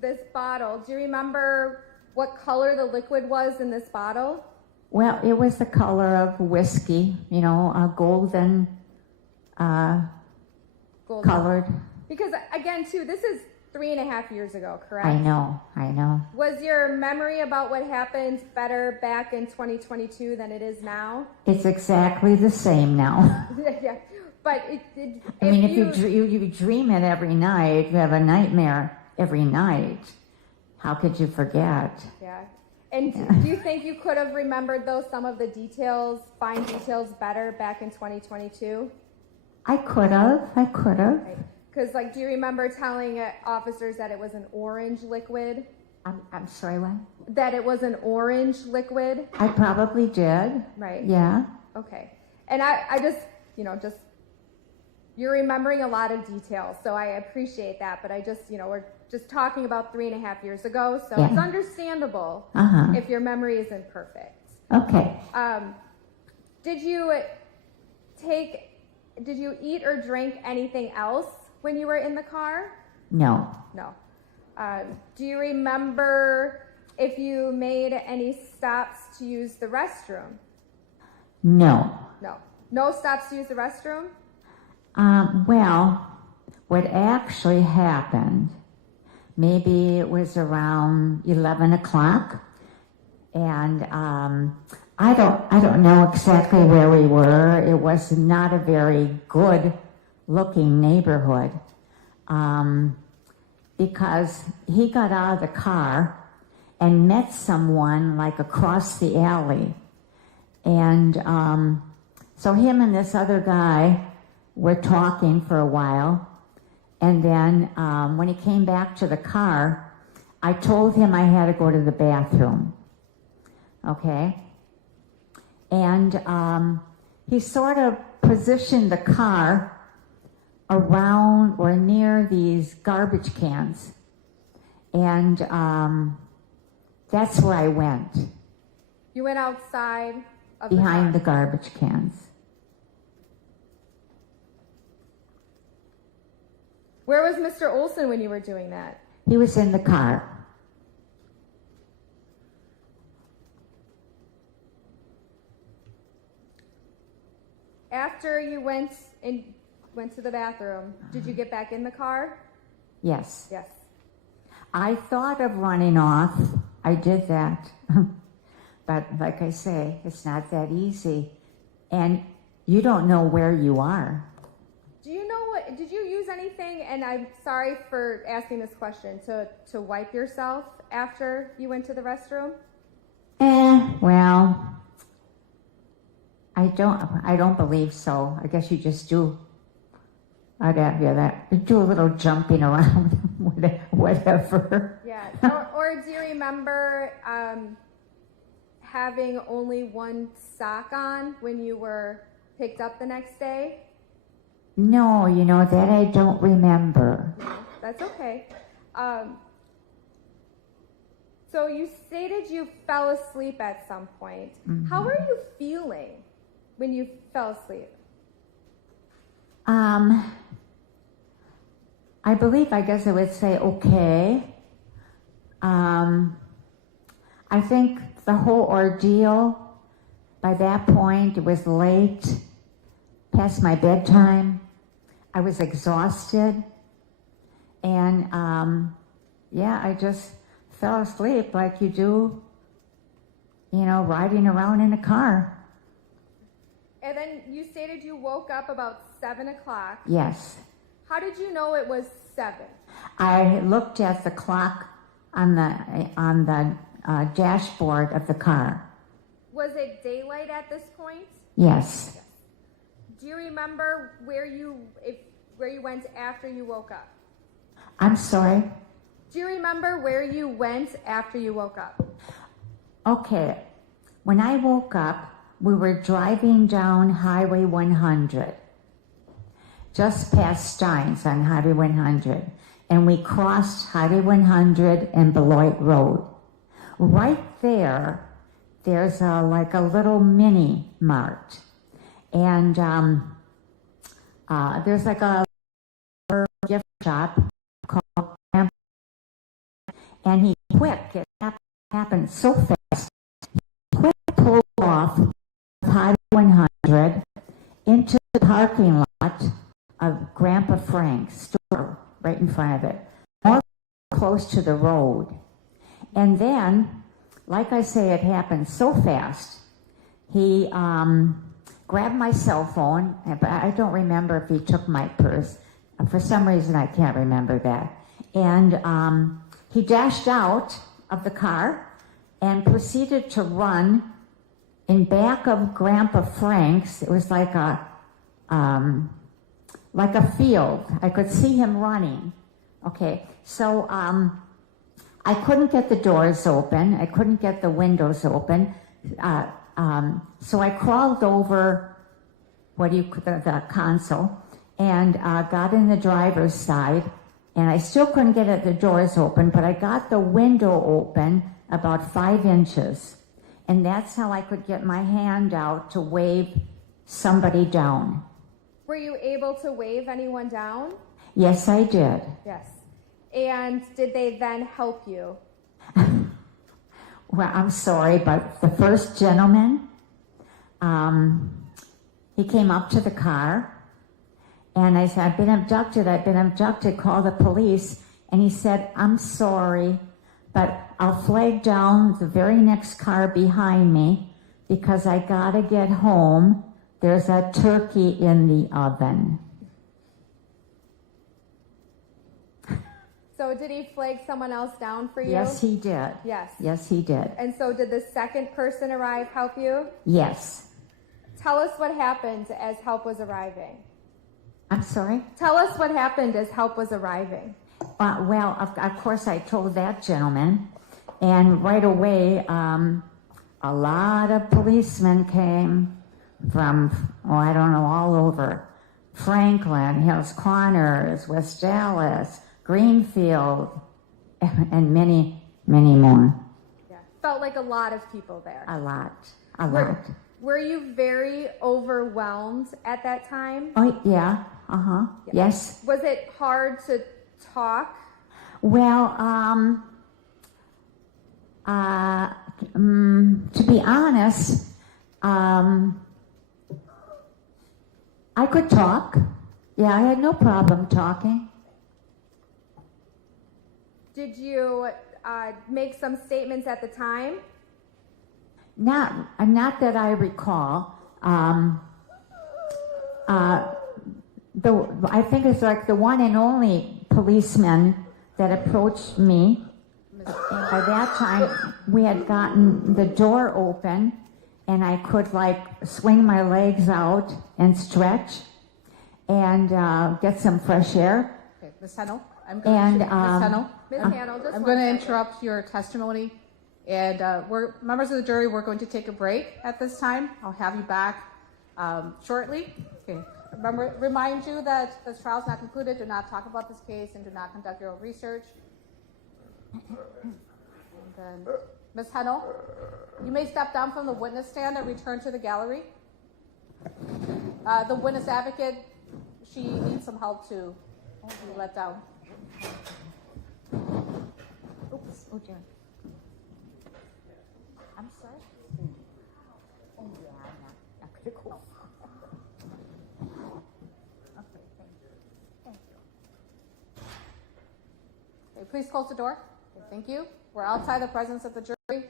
this bottle, do you remember what color the liquid was in this bottle? Well, it was the color of whiskey, a golden colored. Because again, too, this is 3.5 years ago, correct? I know. Was your memory about what happened better back in 2022 than it is now? It's exactly the same now. Yeah, but if you dream it every night, you have a nightmare every night. How could you forget? Yeah. And do you think you could have remembered, though, some of the details, fine details better back in 2022? I could have. Right. Because, do you remember telling officers that it was an orange liquid? I'm sorry, what? That it was an orange liquid? I probably did. Right. Yeah. Okay. And I just, you're remembering a lot of details, so I appreciate that, but I just, we're just talking about 3.5 years ago, so It's understandable if your memory isn't perfect. Okay. Did you eat or drink anything else when you were in the car? No. No. Do you remember if you made any stops to use the restroom? No. No. No stops to use the restroom? Well, what actually happened, maybe it was around 11 o'clock, and I don't know exactly where we were. It was not a very good looking neighborhood, because he got out of the car and met someone like across the alley, and so him and this other guy were talking for a while, and then when he came back to the car, I told him I had to go to the bathroom. Okay? And he sort of positioned the car around or near these garbage cans. And that's where I went. You went outside of behind the garbage cans. Where was Mr. Olson when you were doing that? He was in the car. After you went to the bathroom, did you get back in the car? Yes. Yes. I thought of running off. I did that. But like I say, it's not that easy and you don't know where you are. Do you know what, did you use anything, and I'm sorry for asking this question, to wipe yourself after you went to the restroom? Well, I don't believe so. I guess you just do. I'd have you that. Do a little jumping around, whatever. Yeah, or do you remember having only one sock on when you were picked up the next day? No, you know, that I don't remember. No, that's okay. So you stated you fell asleep at some point. Mm-hmm. How were you feeling when you fell asleep? I believe, I guess I would say okay. I think the whole ordeal, by that point, it was late, past my bedtime. I was exhausted. And, yeah, I just fell asleep like you do, you know, riding around in a car. And then you stated you woke up about 7 o'clock. Yes. How did you know it was 7? I looked at the clock on the dashboard of the car. Was it daylight at this point? Yes. Do you remember where you went after you woke up? I'm sorry? Do you remember where you went after you woke up? Okay. When I woke up, we were driving down Highway 100, just past Steins on Highway 100, and we crossed Highway 100 and Beloit Road. Right there, there's like a little mini mart, and there's like a gift shop called Amended, and he quick, it happened so fast, he quick pulled off Highway 100 into the parking lot of Grandpa Frank's store right in front of it, more close to the road. And then, like I say, it happened so fast. He grabbed my cell phone, but I don't remember if he took my purse. For some reason, I can't remember that. And he dashed out of the car and proceeded to run in back of Grandpa Frank's. It was like a field. I could see him running. Okay, so I couldn't get the doors open. I couldn't get the windows open. So I crawled over the console and got in the driver's side, and I still couldn't get the doors open, but I got the window open about 5 inches. And that's how I could get my hand out to wave somebody down. Were you able to wave anyone down? Yes, I did. Yes. And did they then help you? Well, I'm sorry, but the first gentleman, he came up to the car, and I said, I've been abducted, call the police. And he said, I'm sorry, but I'll flag down the very next car behind me because I gotta get home. There's a turkey in the oven. So did he flag someone else down for you? Yes, he did. Yes. Yes, he did. And so did the second person arrive help you? Yes. Tell us what happened as help was arriving. I'm sorry? Tell us what happened as help was arriving. Well, of course, I told that gentleman, and right away, a lot of policemen came from, I don't know, all over. Franklin, Hills Corners, West Dallas, Greenfield, and many, many more. Yeah. Felt like a lot of people there. A lot. Were you very overwhelmed at that time? Oh, yeah. Uh-huh. Yeah. Yes. Was it hard to talk? Well, to be honest, I could talk. Yeah, I had no problem talking. Did you make some statements at the time? Not that I recall. I think it's like the one and only policeman that approached me. And by that time, we had gotten the door open, and I could like swing my legs out and stretch and get some fresh air. Okay, Ms. Hennel, Ms. Hannell, just I'm one going to second. interrupt your testimony. And we're members of the jury, we're going to take a break at this time. I'll have you back shortly. Okay. Remember, remind you that this trial is not concluded. Do not talk about this case and do not conduct your own research. And then, Ms. Hennel, you may step down from the witness stand and return to the gallery. The witness advocate, she needs some help to be let down. Oops, oh dear. I'm sorry. Oh yeah, I'm not critical. Okay, thank you. Thank you. Okay, please close the door. Okay, thank you. We're outside the presence of the jury.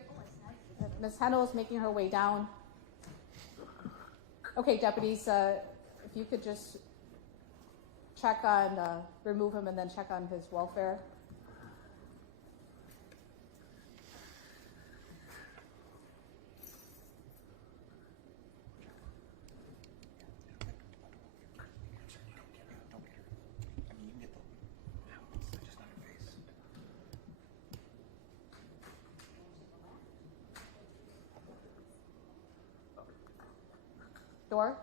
Ms. Hennel is making her way down. Okay, deputies, if you could just check on, remove him and then check on his welfare. Door.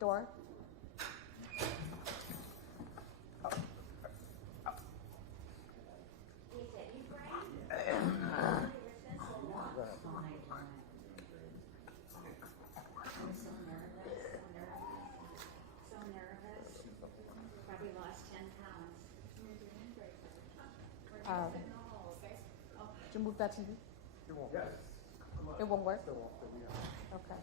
Door. Probably lost 10 pounds. Did you move that TV? It won't work? Okay.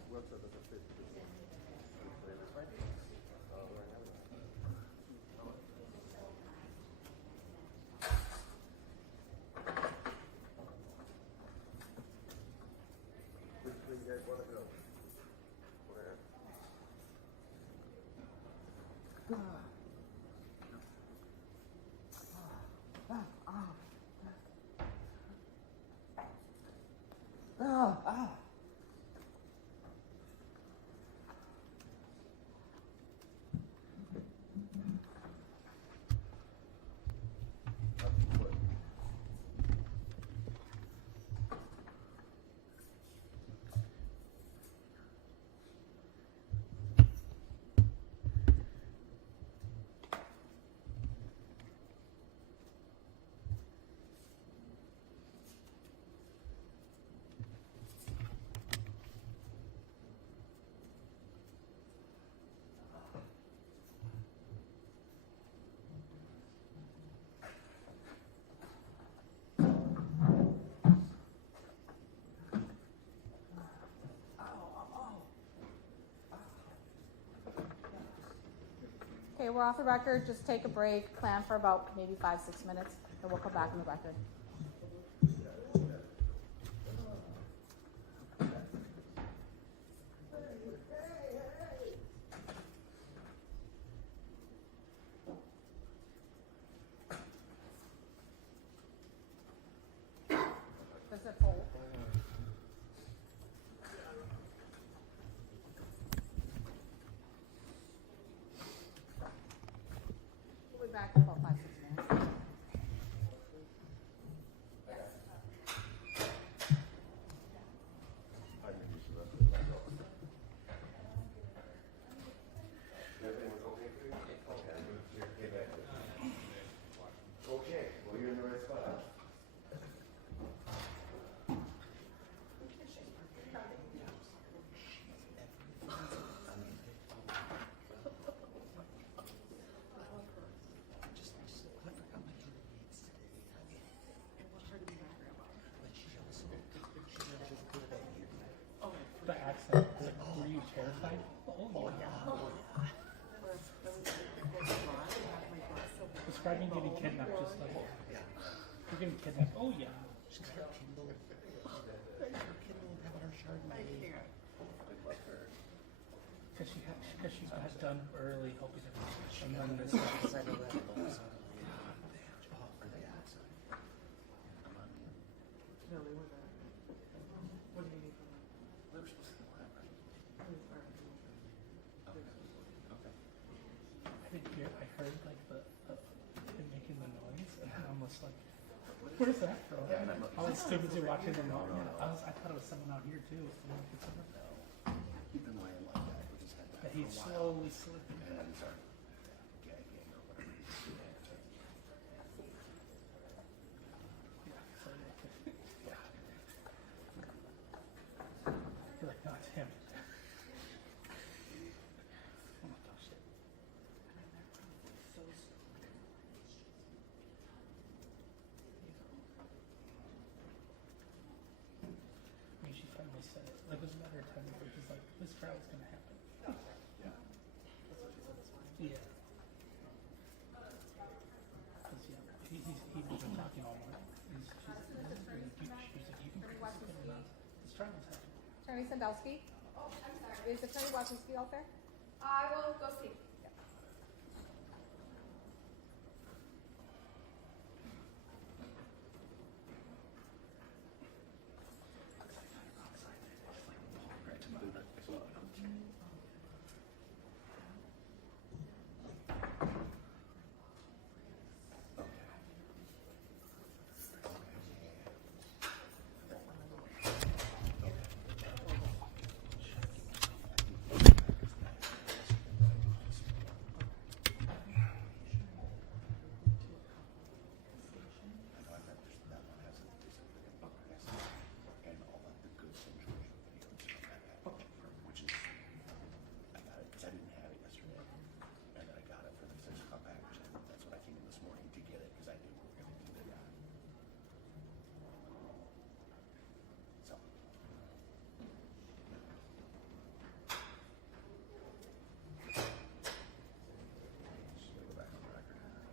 Okay, we're off the record. Just take a break. Plan for about maybe 5-6 minutes, and we'll come back on the record. Does it hold? We'll be back in about 5-6 minutes. Okay, well, you're in the right spot. The accent, like, were you terrified? Oh, yeah. Describing getting kidnapped, just like, you're getting kidnapped. Oh, yeah. She's her Kindle. Her Kindle having her Chardonnay. Because she got done early, hoping to finish, and then this. I heard like him making the noise, and I almost like, where's that from? I was too busy watching the noise. I thought it was someone out here too. He'd been laying like that. We just had that. But he slowly slipped. And then he started gagging or whatever. Yeah. You're like, no, it's him. Oh my gosh. I mean, she finally said it. Like, it was a matter of time before she's like, this trial's gonna happen. Yeah. Yeah. Because, yeah, he's been talking all morning. She's like, you can participate in this trial's happening. Attorney Sandowski? Oh, I'm sorry. Is Attorney Wachowski out there? I will go see.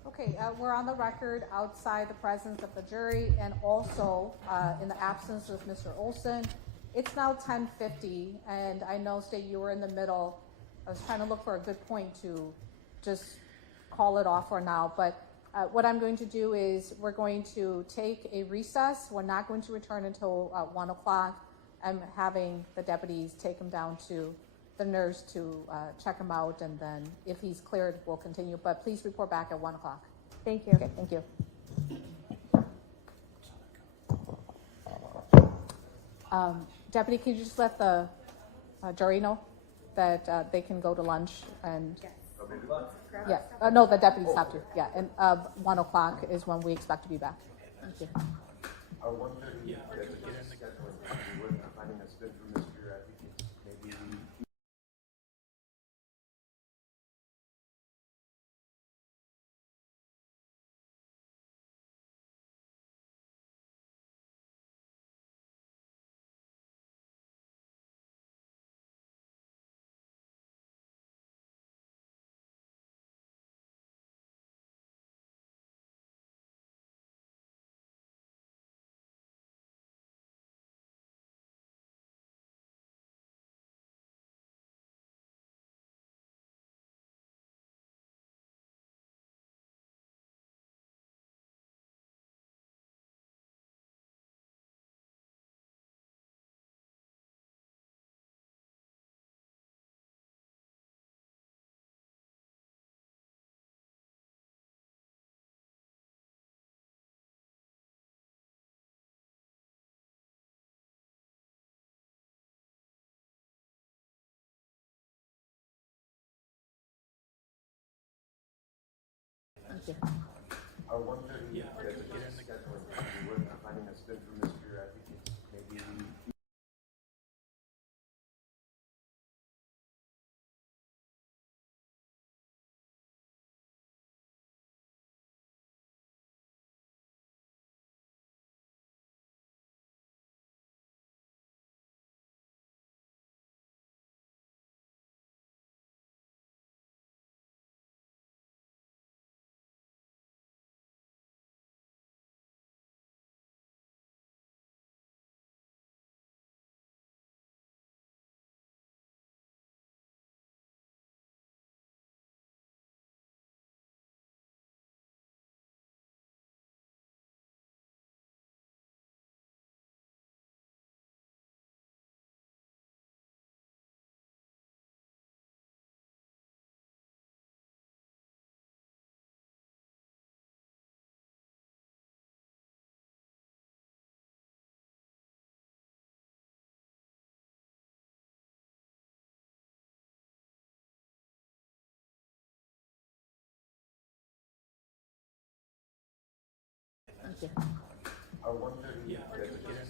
Okay, we're on the record outside the presence of the jury and also in the absence of Mr. Olson. It's now 10:50, and I know, State, you were in the middle. I was trying to look for a good point to just call it off for now, but what I'm going to do is we're going to take a recess. We're not going to return until 1 o'clock. I'm having the deputies take him down to the nurse to check him out, and then if he's cleared, we'll continue. But please report back at 1 o'clock. Thank you. Okay, thank you. Deputy, can you just let the jury know that they can go to lunch and? Yes. Yeah, no, the deputies have to. Yeah, and 1 o'clock is when we expect to be back. Thank you. Our 1:30 scheduling, we're finding that's been from Mr. Maybe we Thank you. our 1:30 scheduling, we're finding that's been from Mr. Maybe we Our 1:30. Yeah.